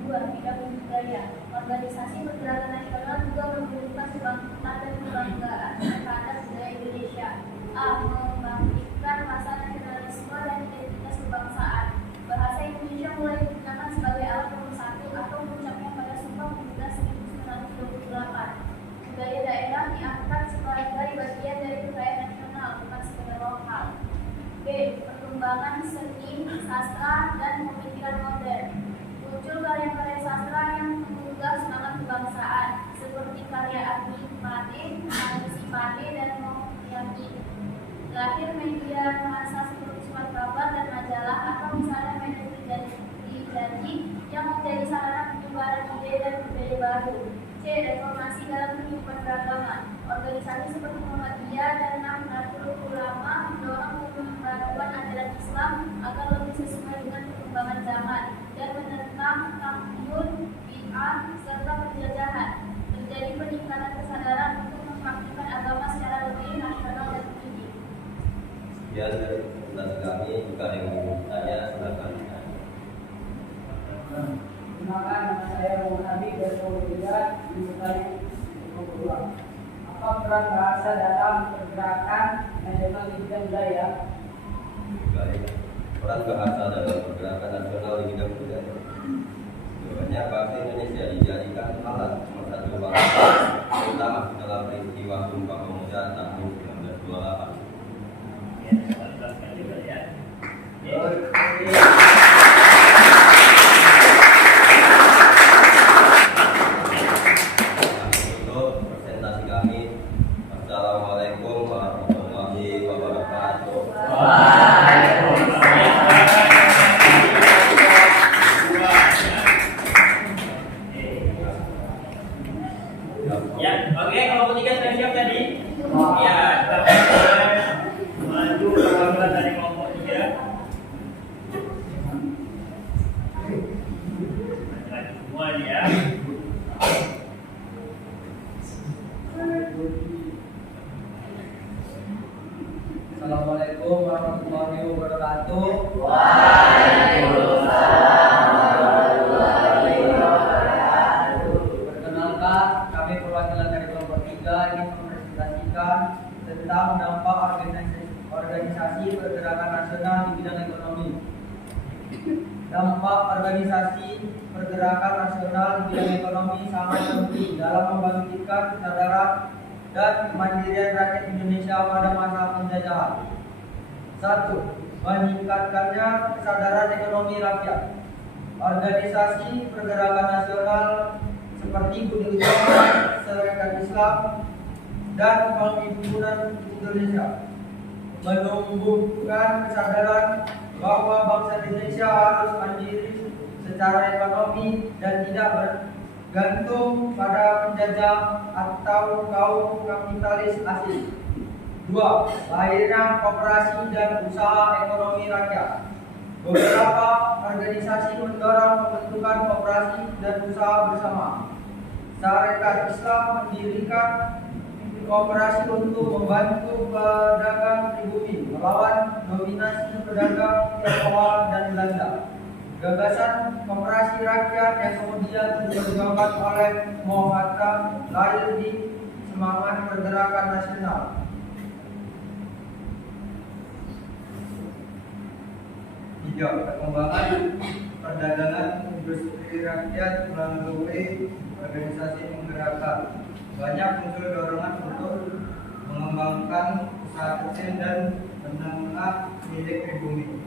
2. Bidang budaya. Organisasi pergerakan nasional juga membutuhkan kebangkitan dan kebanggaan terhadap budaya Indonesia. A. Membangkitkan rasa nasionalisme dan identitas kebangsaan. Bahasa Indonesia mulai digunakan sebagai alat pemersatu atau puncaknya pada Sumpah Pemuda 1928. Budaya daerah diangkat sebagai bagian dari kekayaan nasional, bukan sebagai lokal. B. Perkembangan seni, sastra, dan pemikiran modern. Muncul karya-karya sastra yang menggugah semangat kebangsaan, seperti karya Adi Made, Ansi Made, dan Mohyadi. Lahir media massa seperti surat kabar dan majalah, atau misalnya media janji yang menjadi sarana penyebaran ide dan budaya baru. C. Reformasi dalam kehidupan beragama. Organisasi seperti Muhammadiyah dan Nahdlatul Ulama mendorong pembaruan ajaran Islam agar lebih sesuai dengan perkembangan zaman dan menentang takyun, bid'ah, serta penjajahan. Terjadi peningkatan kesadaran untuk mempraktikkan agama secara lebih nasional dan tinggi. Sekian dari presentasi kami. Jika ada yang ingin bertanya, silakan. Kenalkan, nama saya Muhammad Habib dari Kelompok 3 di Kelompok 2. Apa peran bahasa dalam pergerakan nasional di bidang budaya? Baik. Peran bahasa dalam pergerakan nasional di bidang budaya. Jawabannya, bahasa Indonesia dijadikan alat pemersatu bangsa, terutama dalam peristiwa Sumpah Pemuda tahun 1928. Ya, jelaskan juga ya. Untuk presentasi kami. Assalamualaikum warahmatullahi wabarakatuh. Ya, oke, kalau ketiga sudah siap tadi? Ya, kita maju perwakilan dari kelompok 3. Semua ya. Assalamualaikum warahmatullahi wabarakatuh. Perkenalkan, kami perwakilan dari kelompok 3 ingin mempresentasikan tentang dampak organisasi pergerakan nasional di bidang ekonomi. Dampak organisasi pergerakan nasional di bidang ekonomi sangat penting dalam membangkitkan kesadaran dan kemandirian rakyat Indonesia pada masa penjajahan. 1. Meningkatkannya kesadaran ekonomi rakyat. Organisasi pergerakan nasional seperti Budi Utama, Sarekat Islam, dan Perhimpunan Indonesia, menumbuhkan kesadaran bahwa bangsa Indonesia harus mandiri secara ekonomi dan tidak bergantung pada penjajah atau kaum kapitalis asing. 2. Lahirnya koperasi dan usaha ekonomi rakyat. Beberapa organisasi mendorong pembentukan koperasi dan usaha bersama. Sarekat Islam mendirikan koperasi untuk membantu pedagang pribumi melawan dominasi pedagang Tionghoa dan Belanda. Gagasan koperasi rakyat yang kemudian diperjuangkan oleh Muhammad Hatta lahir di semangat pergerakan nasional. Perkembangan perdagangan industri rakyat melalui organisasi menggerakkan. Banyak muncul dorongan untuk mengembangkan usaha kecil dan menengah milik pribumi,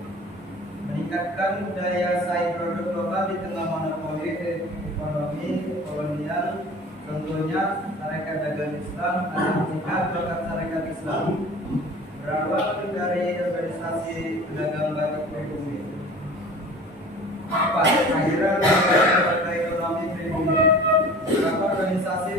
meningkatkan daya saing produk lokal di tengah monopoli ekonomi kolonial. Contohnya Sarekat Dagang Islam atau singkat Sarekat Sarekat Islam berawal dari organisasi pedagang batik pribumi. 4. Akhiran lembaga ekonomi pribumi. Beberapa organisasi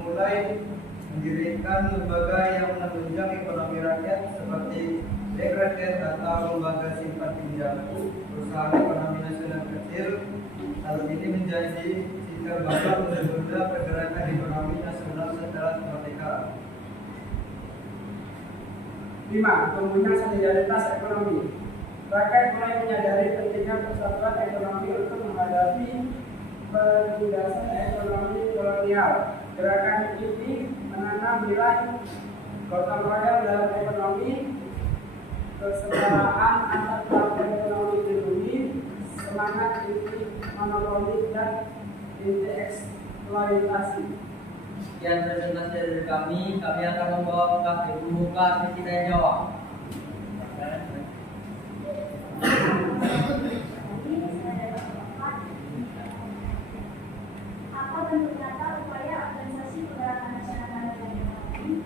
mulai mendirikan lembaga yang menunjang ekonomi rakyat seperti Dekreket atau lembaga simpan pinjam, perusahaan ekonomi nasional kecil. Hal ini menjadi sikap bapak menunda pergerakan ekonomi nasional setelah kemerdekaan. 5. Tumbuhnya solidaritas ekonomi. Rakyat mulai menyadari pentingnya persatuan ekonomi untuk menghadapi penindasan ekonomi kolonial. Gerakan ini menanam nilai gotong royong dalam ekonomi, kesetaraan antar pelaku ekonomi di bumi, semangat anti monopoli dan anti eksploitasi. Sekian presentasi dari kami akan membawa Ibu Muka Siti Jawa. Apa bentuk nyata upaya organisasi pergerakan nasional dan ekonomi?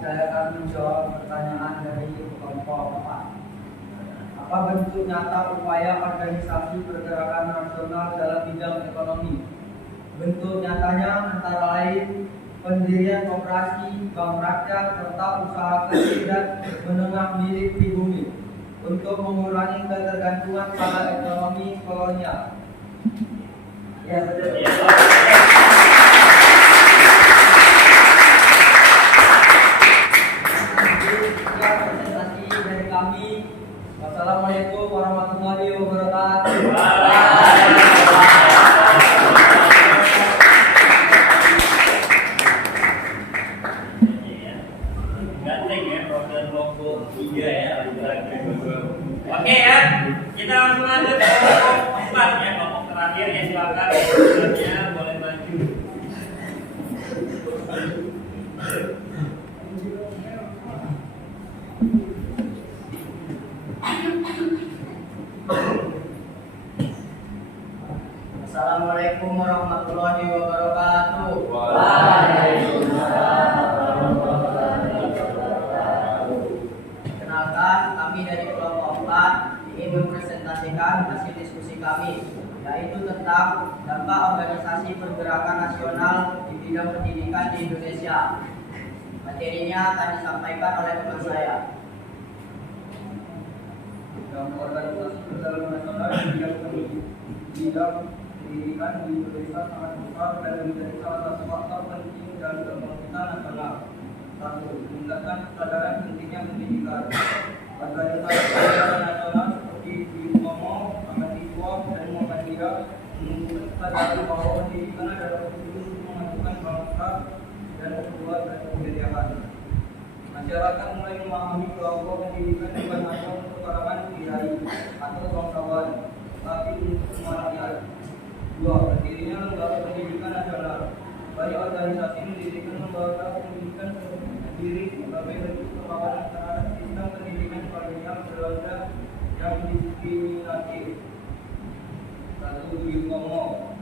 Saya akan menjawab pertanyaan dari kelompok 4. Apa bentuk nyata upaya organisasi pergerakan nasional dalam bidang ekonomi? Bentuk nyatanya antara lain pendirian koperasi, bank rakyat, serta usaha kecil dan menengah milik pribumi untuk mengurangi ketergantungan pada ekonomi kolonial. Ya, betul. Wassalamualaikum warahmatullahi wabarakatuh. Ganteng ya, program logo 3 ya. Oke ya, kita langsung lanjut ke kelompok 4 ya, kelompok terakhir ya, silakan selanjutnya boleh maju. Assalamualaikum warahmatullahi wabarakatuh. Kenalkan, kami dari kelompok 4 ingin mempresentasikan hasil diskusi kami, yaitu tentang dampak organisasi pergerakan nasional di bidang pendidikan di Indonesia. Materinya akan disampaikan oleh teman saya. Dampak organisasi pergerakan nasional di bidang pendidikan di Indonesia sangat besar dan menjadi salah satu faktor penting dalam kebangkitan nasional. 1. Meningkatkan kesadaran pentingnya pendidikan. Organisasi pergerakan nasional seperti di Utomo akan sadari bahwa pendidikan adalah kunci untuk memajukan bangsa dan kedua dan kebudayaan. Masyarakat mulai memahami bahwa pendidikan bukan hanya untuk kalangan kiai atau bangsawan, tapi untuk semua rakyat. 2. Berdirinya lembaga pendidikan nasional. Banyak organisasi mendirikan lembaga pendidikan sendiri sebagai bentuk perlawanan terhadap sistem pendidikan kolonial Belanda yang diskriminatif. 1. Budi Utomo.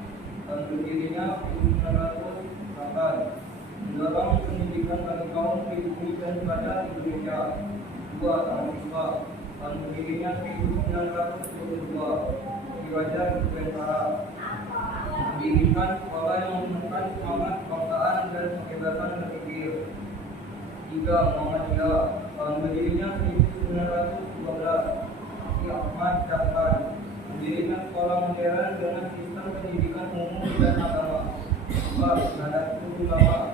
Dan berdirinya 1908 mendorong pendidikan bagi kaum pribumi dan pelajar Indonesia. 2. Mahasiswa. Dan berdirinya 1922 Ki Hajar Dewantara mendirikan sekolah yang menemukan semangat kebangsaan dan kebebasan berpikir. 3. Muhammadiyah. Tahun berdirinya 1912 Ki Ahmad Dahlan mendirikan sekolah modern dengan sistem pendidikan umum dan agama. 4. Nahdlatul Ulama.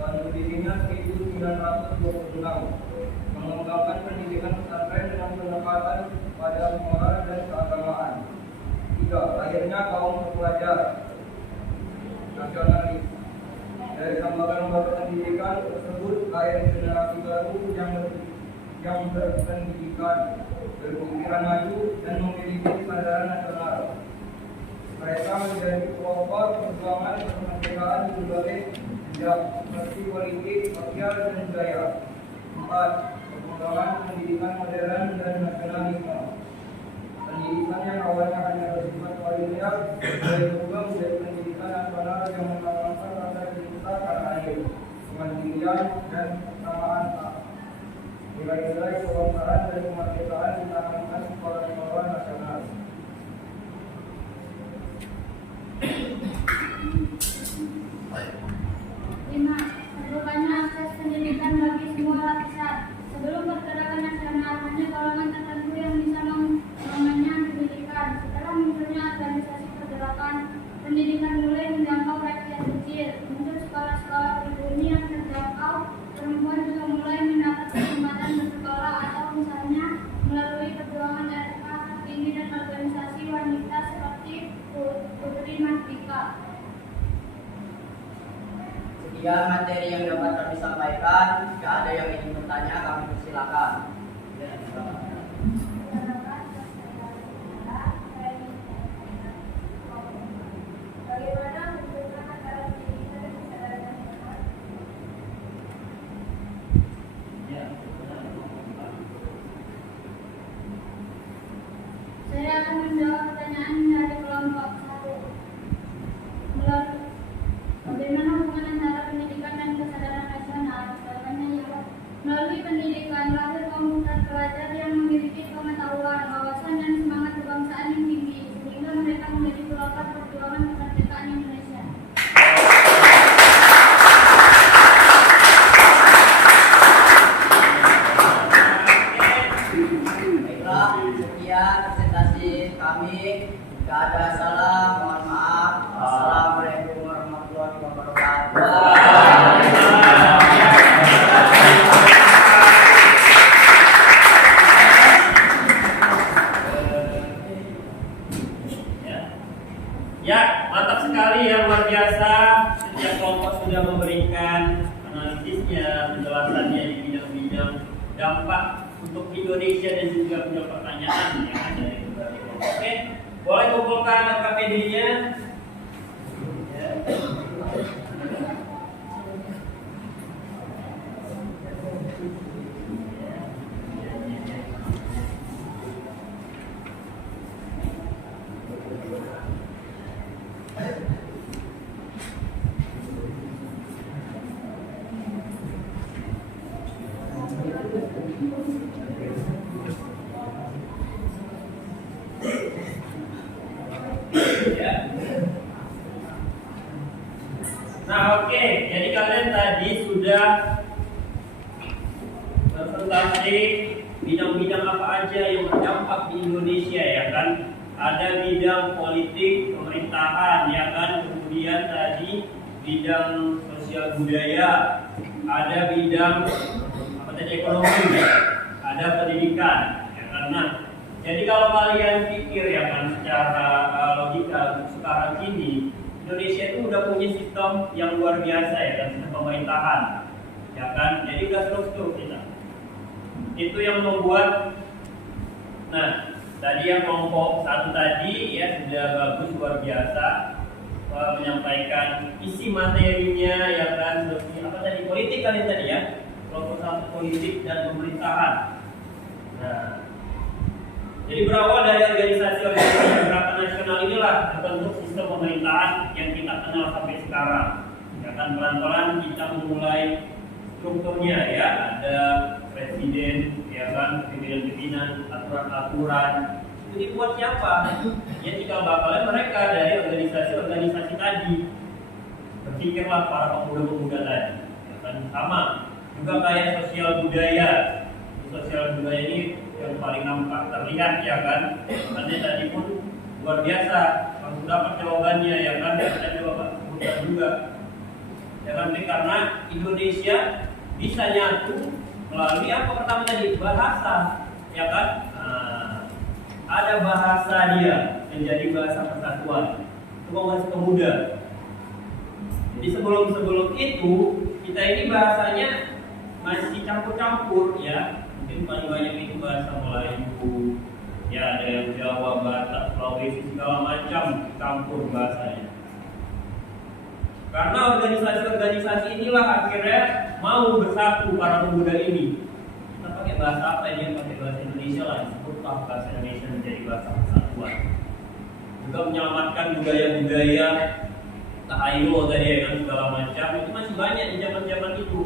Tahun berdirinya 1926 mengembangkan pendidikan pesantren dengan pendekatan pada moral dan keagamaan. 3. Lahirnya kaum terpelajar nasionalis. Dari lembaga-lembaga pendidikan tersebut lahir generasi baru yang berpendidikan, berpikiran maju dan memiliki kesadaran nasional. Mereka menjadi pelopor perjuangan kemerdekaan di berbagai bidang seperti politik, sosial, dan budaya. 4. Perkembangan pendidikan modern dan nasionalisme. Pendidikan yang awalnya hanya bersifat kualitatif mulai berubah menjadi pendidikan nasional yang menanamkan rasa cinta tanah air, kemandirian dan kesamaan hak. Nilai-nilai kebangsaan dan kemerdekaan ditanamkan sekolah-sekolah nasional. Lima, terbukanya akses pendidikan bagi semua lapisan. Sebelum pergerakan nasional, hanya golongan tertentu yang bisa mengenyam pendidikan. Setelah munculnya organisasi pergerakan, pendidikan mulai menjangkau rakyat kecil. Muncul sekolah-sekolah pribumi yang terjangkau. Perempuan juga mulai mendapat kesempatan bersekolah atau misalnya melalui perjuangan RK tertinggi dan organisasi wanita seperti Putri Mardika. Sekian materi yang dapat kami sampaikan. Jika ada yang ingin bertanya, kami persilakan. Bagaimana hubungan antara pendidikan dan kesadaran nasional? Saya akan menjawab pertanyaan dari kelompok 1. Bagaimana hubungan antara pendidikan dan kesadaran nasional? Jawabannya ya, melalui pendidikan lahir kaum terpelajar yang memiliki pengetahuan, wawasan dan semangat kebangsaan yang tinggi, sehingga mereka menjadi pelopor perjuangan kemerdekaan Indonesia. Baiklah, sekian presentasi kami. Jika ada salah, mohon maaf. Assalamualaikum warahmatullahi wabarakatuh. Ya, mantap sekali ya, luar biasa. Setiap kelompok sudah memberikan analisisnya, penjelasannya di bidang-bidang dampak untuk Indonesia dan juga punya pertanyaan yang ada dari berbagai kelompok. Oke, boleh kumpulkan KPD-nya. Ya. Nah, oke. Jadi kalian tadi sudah presentasi bidang-bidang apa aja yang berdampak di Indonesia, ya kan? Ada bidang politik, pemerintahan, ya kan? Kemudian tadi bidang sosial budaya, ada bidang apa tadi, ekonomi, ada pendidikan, ya kan? Nah, jadi kalau kalian pikir ya kan secara logika sekarang ini Indonesia itu udah punya sistem yang luar biasa ya, dan sistem pemerintahan, ya kan? Jadi udah struktur kita. Itu yang membuat, nah tadi yang kelompok satu tadi ya sudah bagus, luar biasa menyampaikan isi materinya, ya kan? Seperti apa tadi, politik kali tadi ya, kelompok satu politik dan pemerintahan. Nah, jadi berawal dari organisasi-organisasi gerakan nasional inilah terbentuk sistem pemerintahan yang kita kenal sampai sekarang. Ya kan, pelan-pelan kita memulai strukturnya ya, ada presiden, ya kan, pimpinan-pimpinan, aturan-aturan. Itu dibuat siapa? Ya cikal bakalnya mereka dari organisasi-organisasi tadi. Berpikirlah para pemuda-pemuda tadi. Ya kan, sama juga kayak sosial budaya. Sosial budaya ini yang paling nampak terlihat, ya kan. Makanya tadi pun luar biasa langsung dapat jawabannya, ya kan. Kita coba sebutkan juga, ya kan, karena Indonesia bisa nyatu melalui apa pertama tadi, bahasa, ya kan. Ada bahasa dia menjadi bahasa persatuan. Itu Kongres Pemuda. Jadi sebelum itu kita ini bahasanya masih campur-campur ya. Mungkin paling banyak itu bahasa Melayu, ya ada yang Jawa, Batak, Sulawesi, segala macam campur bahasanya. Karena organisasi-organisasi inilah akhirnya mau bersatu para pemuda ini. Kita pakai bahasa apa ini? Pakai bahasa Indonesia lah, disebutlah bahasa Indonesia menjadi bahasa persatuan. Juga menyelamatkan budaya-budaya tahayul tadi ya kan, segala macam itu masih banyak di zaman-zaman itu.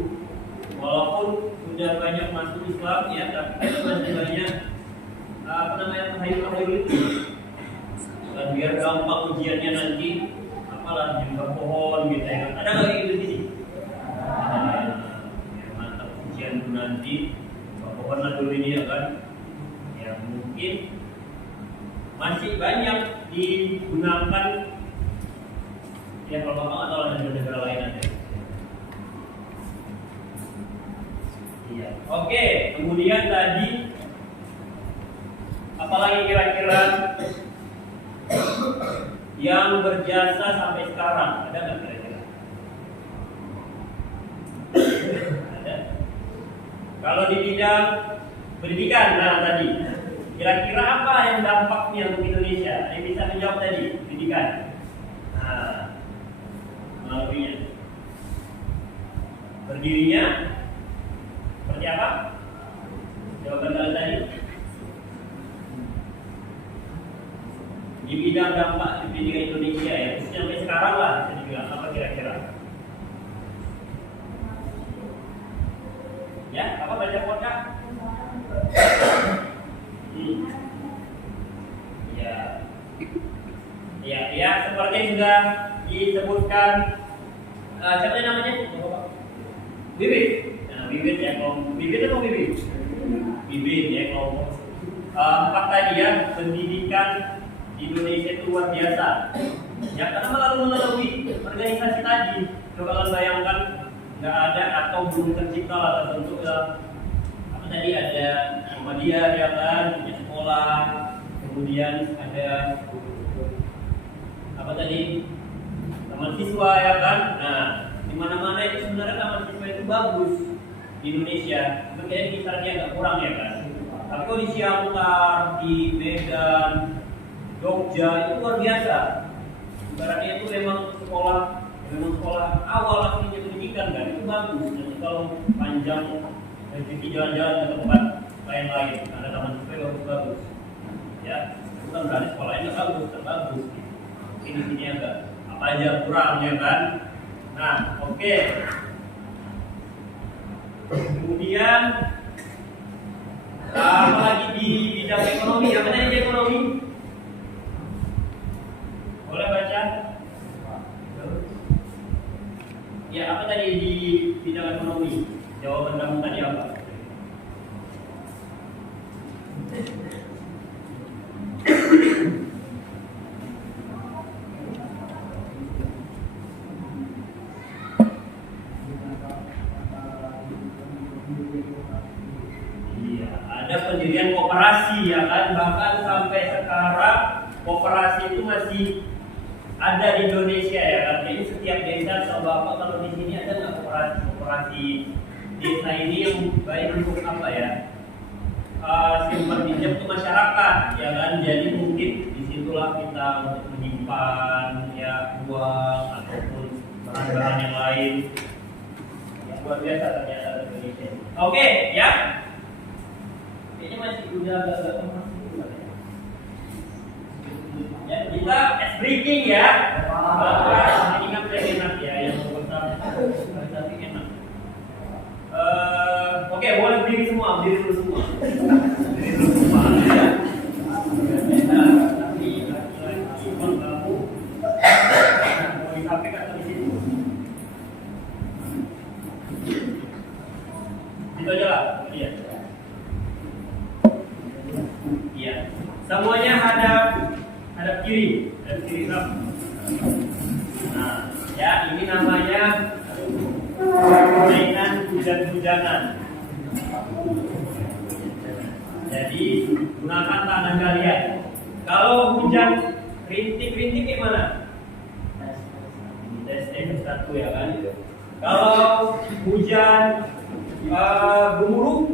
Walaupun sudah banyak masuk Islam ya, tapi masih banyak tahayul itu. Dan biar gampang ujiannya nanti, apalah jumlah pohon gitu ya. Ada nggak gitu di sini? Mantap ujian itu nanti, pohon lah dulu ini ya kan. Ya mungkin masih banyak digunakan ya, kalau bapak atau ada negara lain ada. Iya. Oke, kemudian tadi apalagi kira-kira yang berjasa sampai sekarang, ada nggak kira-kira? Ada. Kalau di bidang pendidikan, nah tadi kira-kira apa yang dampaknya untuk Indonesia? Yang bisa menjawab tadi, pendidikan. Nah, melaluinya, berdirinya seperti apa? Jawaban kalian tadi. Di bidang dampak di pendidikan Indonesia ya, sampai sekarang lah bisa dibilang apa kira-kira? Ya, apa baca podcast? Ya, seperti sudah disebutkan. Siapa namanya? Bibit. Nah, bibit ya, bibit atau bibit? Bibit ya, kelompok. Empat tadi ya, pendidikan di Indonesia itu luar biasa. Ya, karena melalui organisasi tadi. Coba kalian bayangkan, nggak ada atau belum tercipta lah terbentuk apa tadi, ada Muhammadiyah ya kan, punya sekolah, kemudian ada apa tadi, taman siswa ya kan. Nah, di mana-mana itu sebenarnya taman siswa itu bagus di Indonesia. Mungkin kisarnya agak kurang ya kan. Tapi kalau di Siantar, di Medan, Jogja itu luar biasa. Ibaratnya itu memang sekolah awal aslinya pendidikan kan, itu bagus. Nanti kalau panjang rezeki jalan-jalan ke tempat lain-lain, ada taman siswa bagus. Ya, bukan berarti sekolahnya bagus, terbagus. Ini sini agak apa aja kurang ya kan. Nah, oke. Kemudian apa lagi di bidang ekonomi? Apa tadi di ekonomi? Boleh baca? Ya, apa tadi di bidang ekonomi? Jawaban kamu tadi apa? Iya, ada pendirian koperasi ya kan, bahkan sampai sekarang koperasi itu masih ada di Indonesia ya kan. Jadi setiap desa atau bapak kalau di sini ada nggak koperasi desa ini yang baik untuk apa ya? Simpan pinjam ke masyarakat ya kan. Jadi mungkin disitulah kita untuk menyimpan ya uang ataupun bahan-bahan yang lain. Yang luar biasa ternyata di Indonesia. Oke ya. Ini masih udah agak ya, kita ice breaking ya. Ini kan enak ya, yang besar tapi enak. Oke, boleh berdiri semua, berdiri dulu semua. Berdiri dulu semua ya. Tapi lagi kamu mau disampaikan di situ. Itu aja lah, iya. Iya. Semuanya hadap kiri kan. Nah, ya ini namanya permainan hujan-hujanan. Jadi gunakan tangan kalian. Kalau hujan rintik-rintik gimana? Tes satu ya kan. Kalau hujan gemuruh,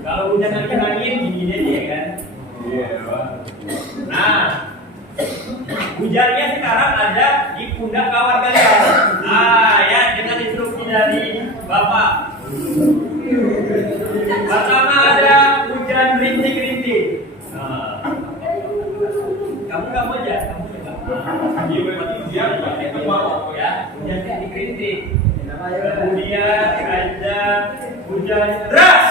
kalau hujan angin gini aja ya kan. Nah, hujannya sekarang ada di pundak kawan kalian. Nah, ya dengan instruksi dari Bapak. Pertama ada hujan rintik-rintik. Nah, kamu aja, kamu coba. Dia ya, hujan rintik-rintik. Kemudian ada hujan deras.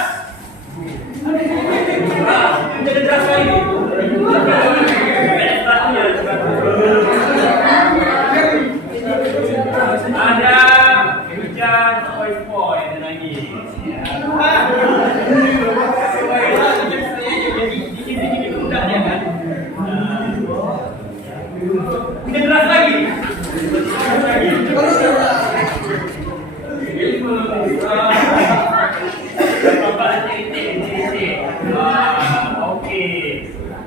Hujan deras lagi. Ada hujan poi-poi dan lagi. Jadi mudah ya kan. Hujan deras lagi. Oke.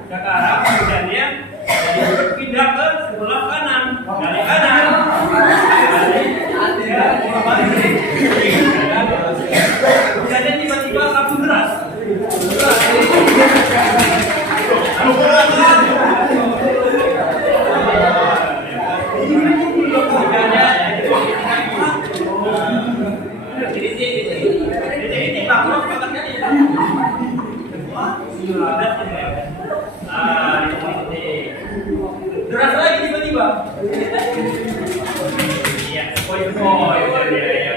Sekarang hujannya pindah ke sebelah kanan. Dari kanan. Hujannya tiba-tiba langsung deras. Deras lagi tiba-tiba. Iya, poi-poi ya.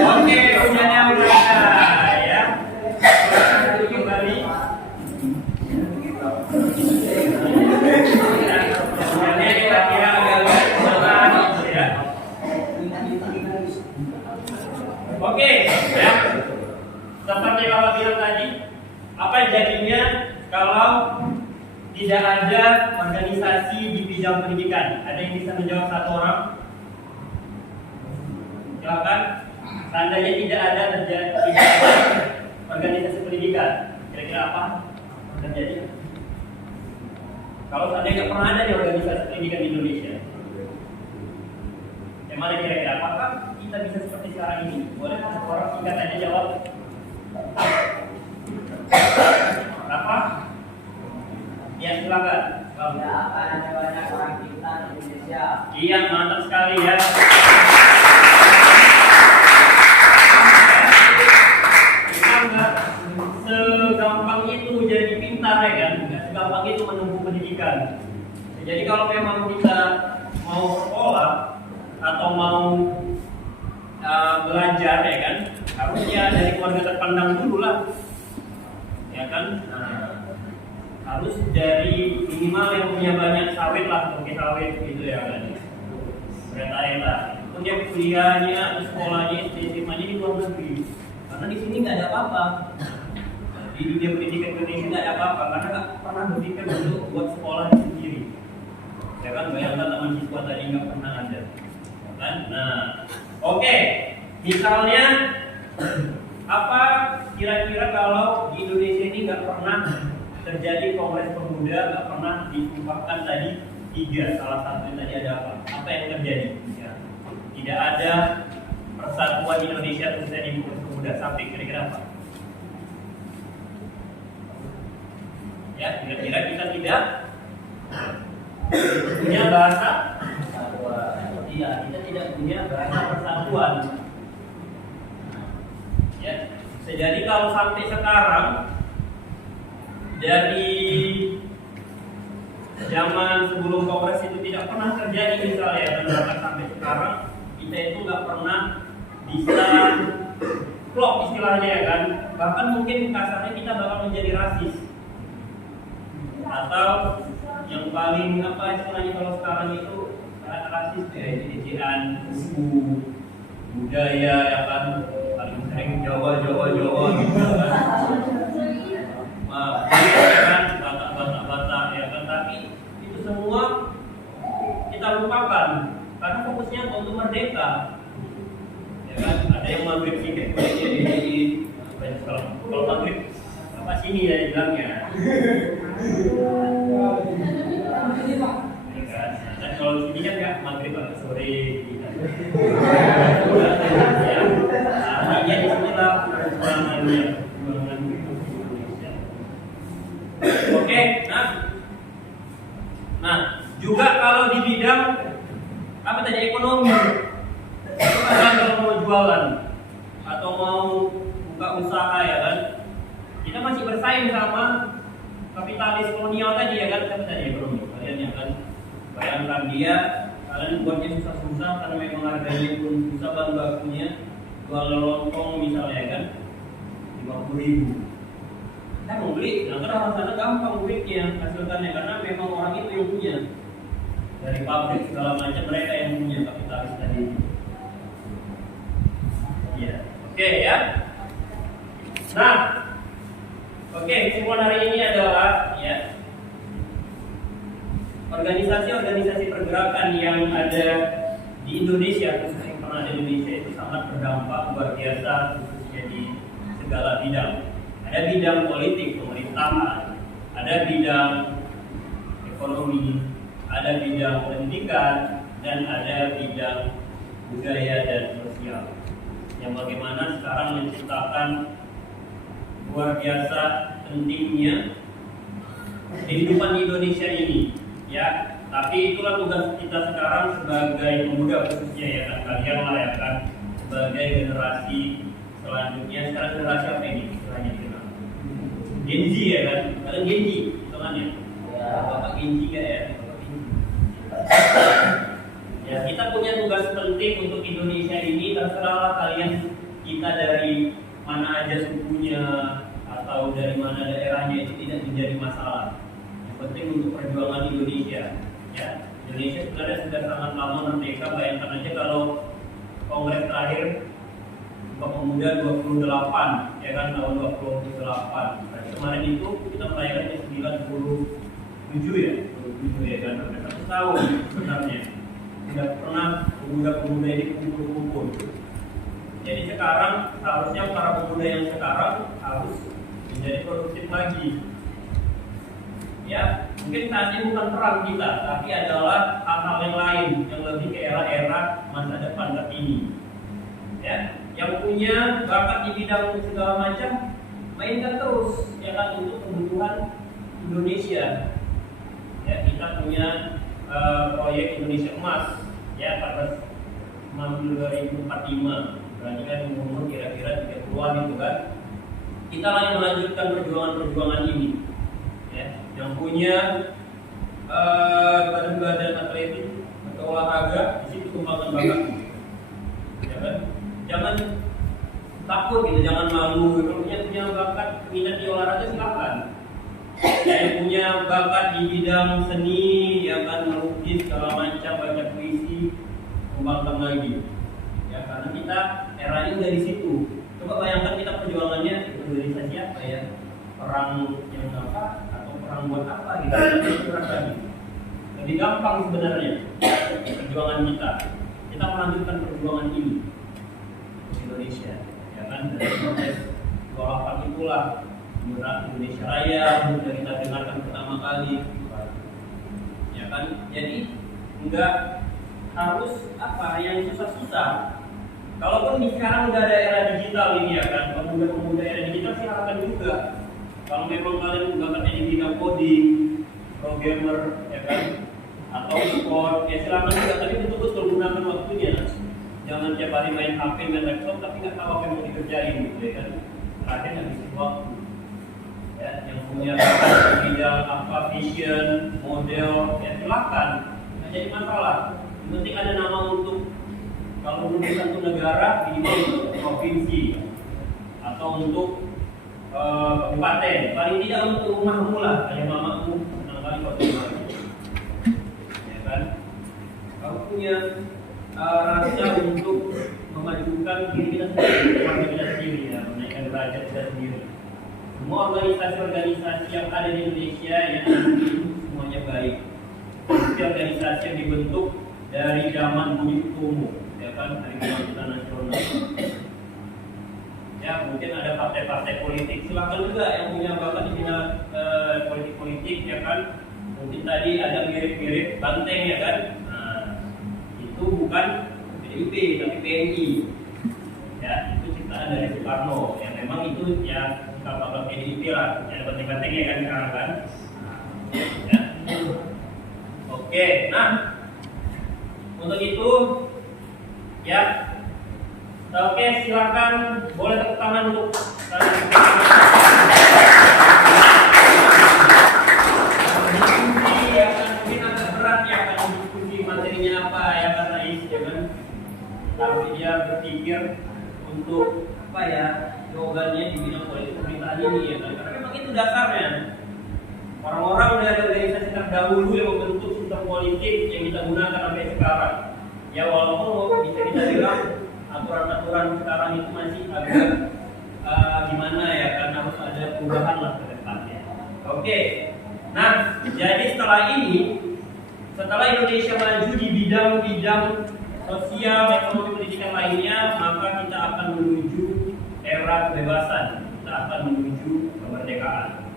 Oke, hujannya udah ya. Kembali. Hujannya kira-kira agak pelan ya. Oke, ya. Seperti Bapak bilang tadi, apa jadinya kalau tidak ada organisasi di bidang pendidikan? Ada yang bisa menjawab satu orang? Silakan. Tandanya tidak ada organisasi pendidikan. Kira-kira apa terjadi? Kalau seandainya nggak pernah ada di organisasi pendidikan di Indonesia, yang mana kira-kira apakah kita bisa seperti sekarang ini? Boleh satu orang singkat aja jawab. Apa? Ya silakan. Tidak akan ada banyak orang pintar di Indonesia. Iya, mantap sekali ya. Kita nggak segampang itu jadi pintar ya kan? Nggak segampang itu menempuh pendidikan. Jadi kalau memang kita mau sekolah atau mau belajar ya kan, harusnya dari keluarga terpandang dulu lah, ya kan. Harus dari minimal yang punya banyak sawit lah, mungkin sawit gitu ya kan. Beratain lah. Untuk dia kuliahnya atau sekolahnya, SMA-nya di luar negeri. Karena di sini nggak ada apa-apa. Di dunia pendidikan Indonesia nggak ada apa-apa, karena nggak pernah berpikir untuk buat sekolah sendiri. Ya kan, bayangkan teman siswa tadi nggak pernah ada, ya kan? Nah, oke. Misalnya apa kira-kira kalau di Indonesia ini nggak pernah terjadi Kongres Pemuda, nggak pernah ditumpahkan tadi 3, salah satunya tadi ada apa? Apa yang terjadi? Ya. Tidak ada persatuan Indonesia khususnya di Kongres Pemuda sampai kira-kira apa? Ya, kira-kira kita tidak punya bahasa persatuan. Iya, kita tidak punya bahasa persatuan. Ya, jadi kalau sampai sekarang dari zaman sebelum Kongres itu tidak pernah terjadi misalnya dan bahkan sampai sekarang kita itu nggak pernah bisa klop istilahnya ya kan, bahkan mungkin kasarnya kita bakal menjadi rasis atau yang paling apa istilahnya kalau sekarang itu sangat rasis ya, ejaan suku budaya ya kan, paling sering Jawa gitu kan, kan Batak ya kan, tapi itu semua kita lupakan karena fokusnya untuk merdeka ya kan. Ada yang maghrib sedikit di kalau maghrib apa sini ya bilangnya ya kan. Dan kalau sini kan nggak maghrib atau sore gitu. Ya, artinya di sinilah perjuangannya. Oke, nah juga kalau di bidang apa tadi ekonomi, kan kalau mau jualan atau mau buka usaha ya kan, kita masih bersaing sama kapitalis kolonial tadi ya kan, tadi ekonomi kalian ya kan, bayangkan dia kalian buatnya susah-susah karena memang harganya pun susah bahan bakunya, jual lontong misalnya ya kan 50.000. Kita mau beli, nah kan orang sana gampang belinya, hasilkannya karena memang orang itu yang punya dari pabrik segala macam, mereka yang punya kapitalis tadi. Ya, oke ya. Nah, oke, kesimpulan hari ini adalah ya organisasi-organisasi pergerakan yang ada di Indonesia, khususnya yang pernah di Indonesia itu sangat berdampak luar biasa khususnya di segala bidang. Ada bidang politik, pemerintahan, ada bidang ekonomi, ada bidang pendidikan, dan ada bidang budaya dan sosial. Yang bagaimana sekarang menciptakan luar biasa pentingnya kehidupan di Indonesia ini, ya. Tapi itulah tugas kita sekarang sebagai pemuda khususnya ya kan, kalian lah ya kan, sebagai generasi selanjutnya. Sekarang generasi apa ini? Istilahnya dikenal Gen Z ya kan, kalian Gen Z hitungannya. Bapak Gen Z gak ya? Ya, kita punya tugas penting untuk Indonesia ini. Terserahlah kalian, kita dari mana aja sukunya atau dari mana daerahnya, itu tidak menjadi masalah. Yang penting untuk perjuangan Indonesia. Ya, Indonesia sebenarnya sudah sangat lama merdeka. Bayangkan aja kalau Kongres terakhir Pemuda 28 ya kan, tahun 28. Berarti kemarin itu kita merayakan 97 ya, 27 ya kan, sampai 1 tahun sebenarnya. Tidak pernah pemuda-pemuda ini kumpul-kumpul. Jadi sekarang harusnya para pemuda yang sekarang harus menjadi produktif lagi. Ya, mungkin saat ini bukan perang kita, tapi adalah hal-hal yang lain yang lebih ke era-era masa depan terkini. Ya, yang punya bakat di bidang segala macam mainkan terus ya kan, untuk kebutuhan Indonesia. Ya, kita punya proyek Indonesia Emas ya pada 2045, berarti kan umur kira-kira 30-an itu kan. Kita lah yang melanjutkan perjuangan ini ya, yang punya badan-badan atletik atau olahraga di situ kembangkan bakat ya kan. Jangan takut gitu, jangan malu. Kalau punya bakat minat di olahraga silakan. Yang punya bakat di bidang seni ya kan, melukis segala macam, baca puisi, kembangkan lagi. Ya, karena kita eranya dari situ. Coba bayangkan kita perjuangannya dari siapa ya? Perang yang apa atau perang buat apa gitu. Lebih gampang sebenarnya perjuangan kita. kita melanjutkan perjuangan ini di Indonesia, ya kan? Dari proses 28 itulah Indonesia Raya sudah kita dengarkan pertama kali, ya kan? Jadi enggak harus yang susah-susah. Kalaupun sekarang udah ada era digital ini, ya kan, pemuda-pemuda era digital silakan juga. Kalau memang kalian bakatnya di bidang coding, programmer, ya kan, atau support, ya silakan juga. Tapi betul-betul gunakan waktunya. Jangan tiap hari main HP, main laptop, tapi nggak tahu apa yang mau dikerjain, gitu ya kan. Terakhir ngabisin waktu. Ya, yang punya bidang apa, vision, model, ya silakan. Nggak jadi masalah. Yang penting ada nama untuk, kalau untuk satu negara, minimal untuk provinsi atau untuk kabupaten, paling tidak untuk rumahmu lah, kayak mamamu senang kali kau tinggal, ya kan? Kau punya rasa untuk memajukan diri kita sendiri, keluarga kita sendiri, ya, menaikkan derajat kita sendiri. Semua organisasi-organisasi yang ada di Indonesia yang nanti semuanya baik. Setiap organisasi yang dibentuk dari zaman Budi Utomo, ya kan, dari Kebangkitan Nasional. Ya, mungkin ada partai-partai politik, silakan juga yang punya bakat di bidang politik-politik, ya kan. Mungkin tadi ada mirip-mirip Banteng, ya kan. Nah, itu bukan PDIP tapi PNI, ya, itu ciptaan dari Soekarno. Ya, memang itu ya kalau PDIP lah, ada banteng-bantengnya kan sekarang kan. Ya. Oke, nah untuk itu ya. Oke, silakan boleh tepuk tangan untuk diskusi, ya kan, mungkin agak berat ya kalau diskusi materinya apa ya kan, Rais, ya kan. Tapi dia berpikir untuk apa ya, jawabannya di bidang politik pemerintahan ini, ya kan, karena memang itu dasarnya. Orang-orang dari organisasi terdahulu yang membentuk sistem politik yang kita gunakan sampai sekarang. Ya walaupun bisa kita bilang aturan-aturan sekarang itu masih agak gimana ya, karena harus ada perubahan lah ke depannya. Oke, nah jadi setelah Indonesia maju di bidang-bidang sosial, ekonomi, pendidikan lainnya, maka kita akan menuju era kebebasan, kita akan menuju kemerdekaan.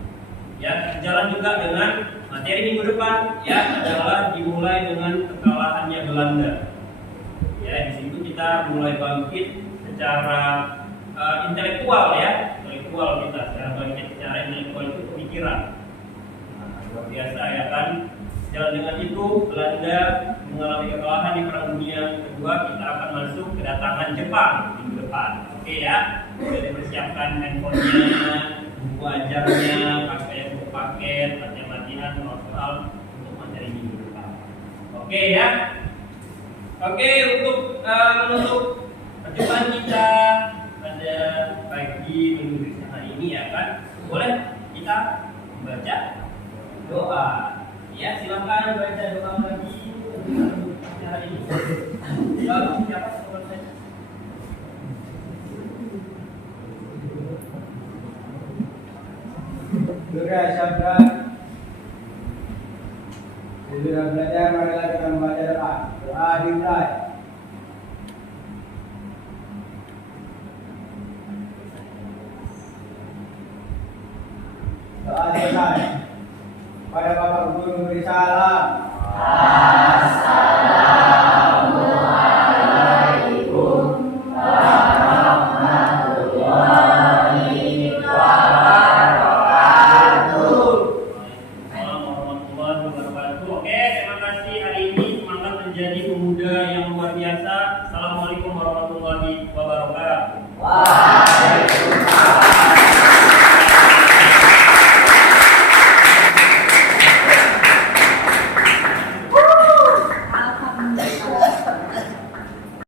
Ya, jalan juga dengan materi minggu depan, ya, adalah dimulai dengan kekalahannya Belanda. Ya, di situ kita mulai bangkit secara intelektual, ya, intelektual kita, secara bangkit secara intelektual itu pemikiran. Nah, luar biasa, ya kan. Jalan dengan itu Belanda mengalami kekalahan di Perang Dunia Kedua, kita akan masuk kedatangan Jepang minggu depan. Oke ya, sudah dipersiapkan handphonenya, buku ajarnya, paket, latihan soal untuk materi minggu depan. Oke ya. Oke, untuk menutup perjumpaan kita pada pagi minggu hari ini, ya kan, boleh kita membaca doa. Ya, silakan baca doa pagi untuk acara ini. Siapa selesai? Doa sabda. Sudah belajar, marilah kita membaca doa. Doa dimulai. Doa selesai. Pada Bapak Guru memberi salam.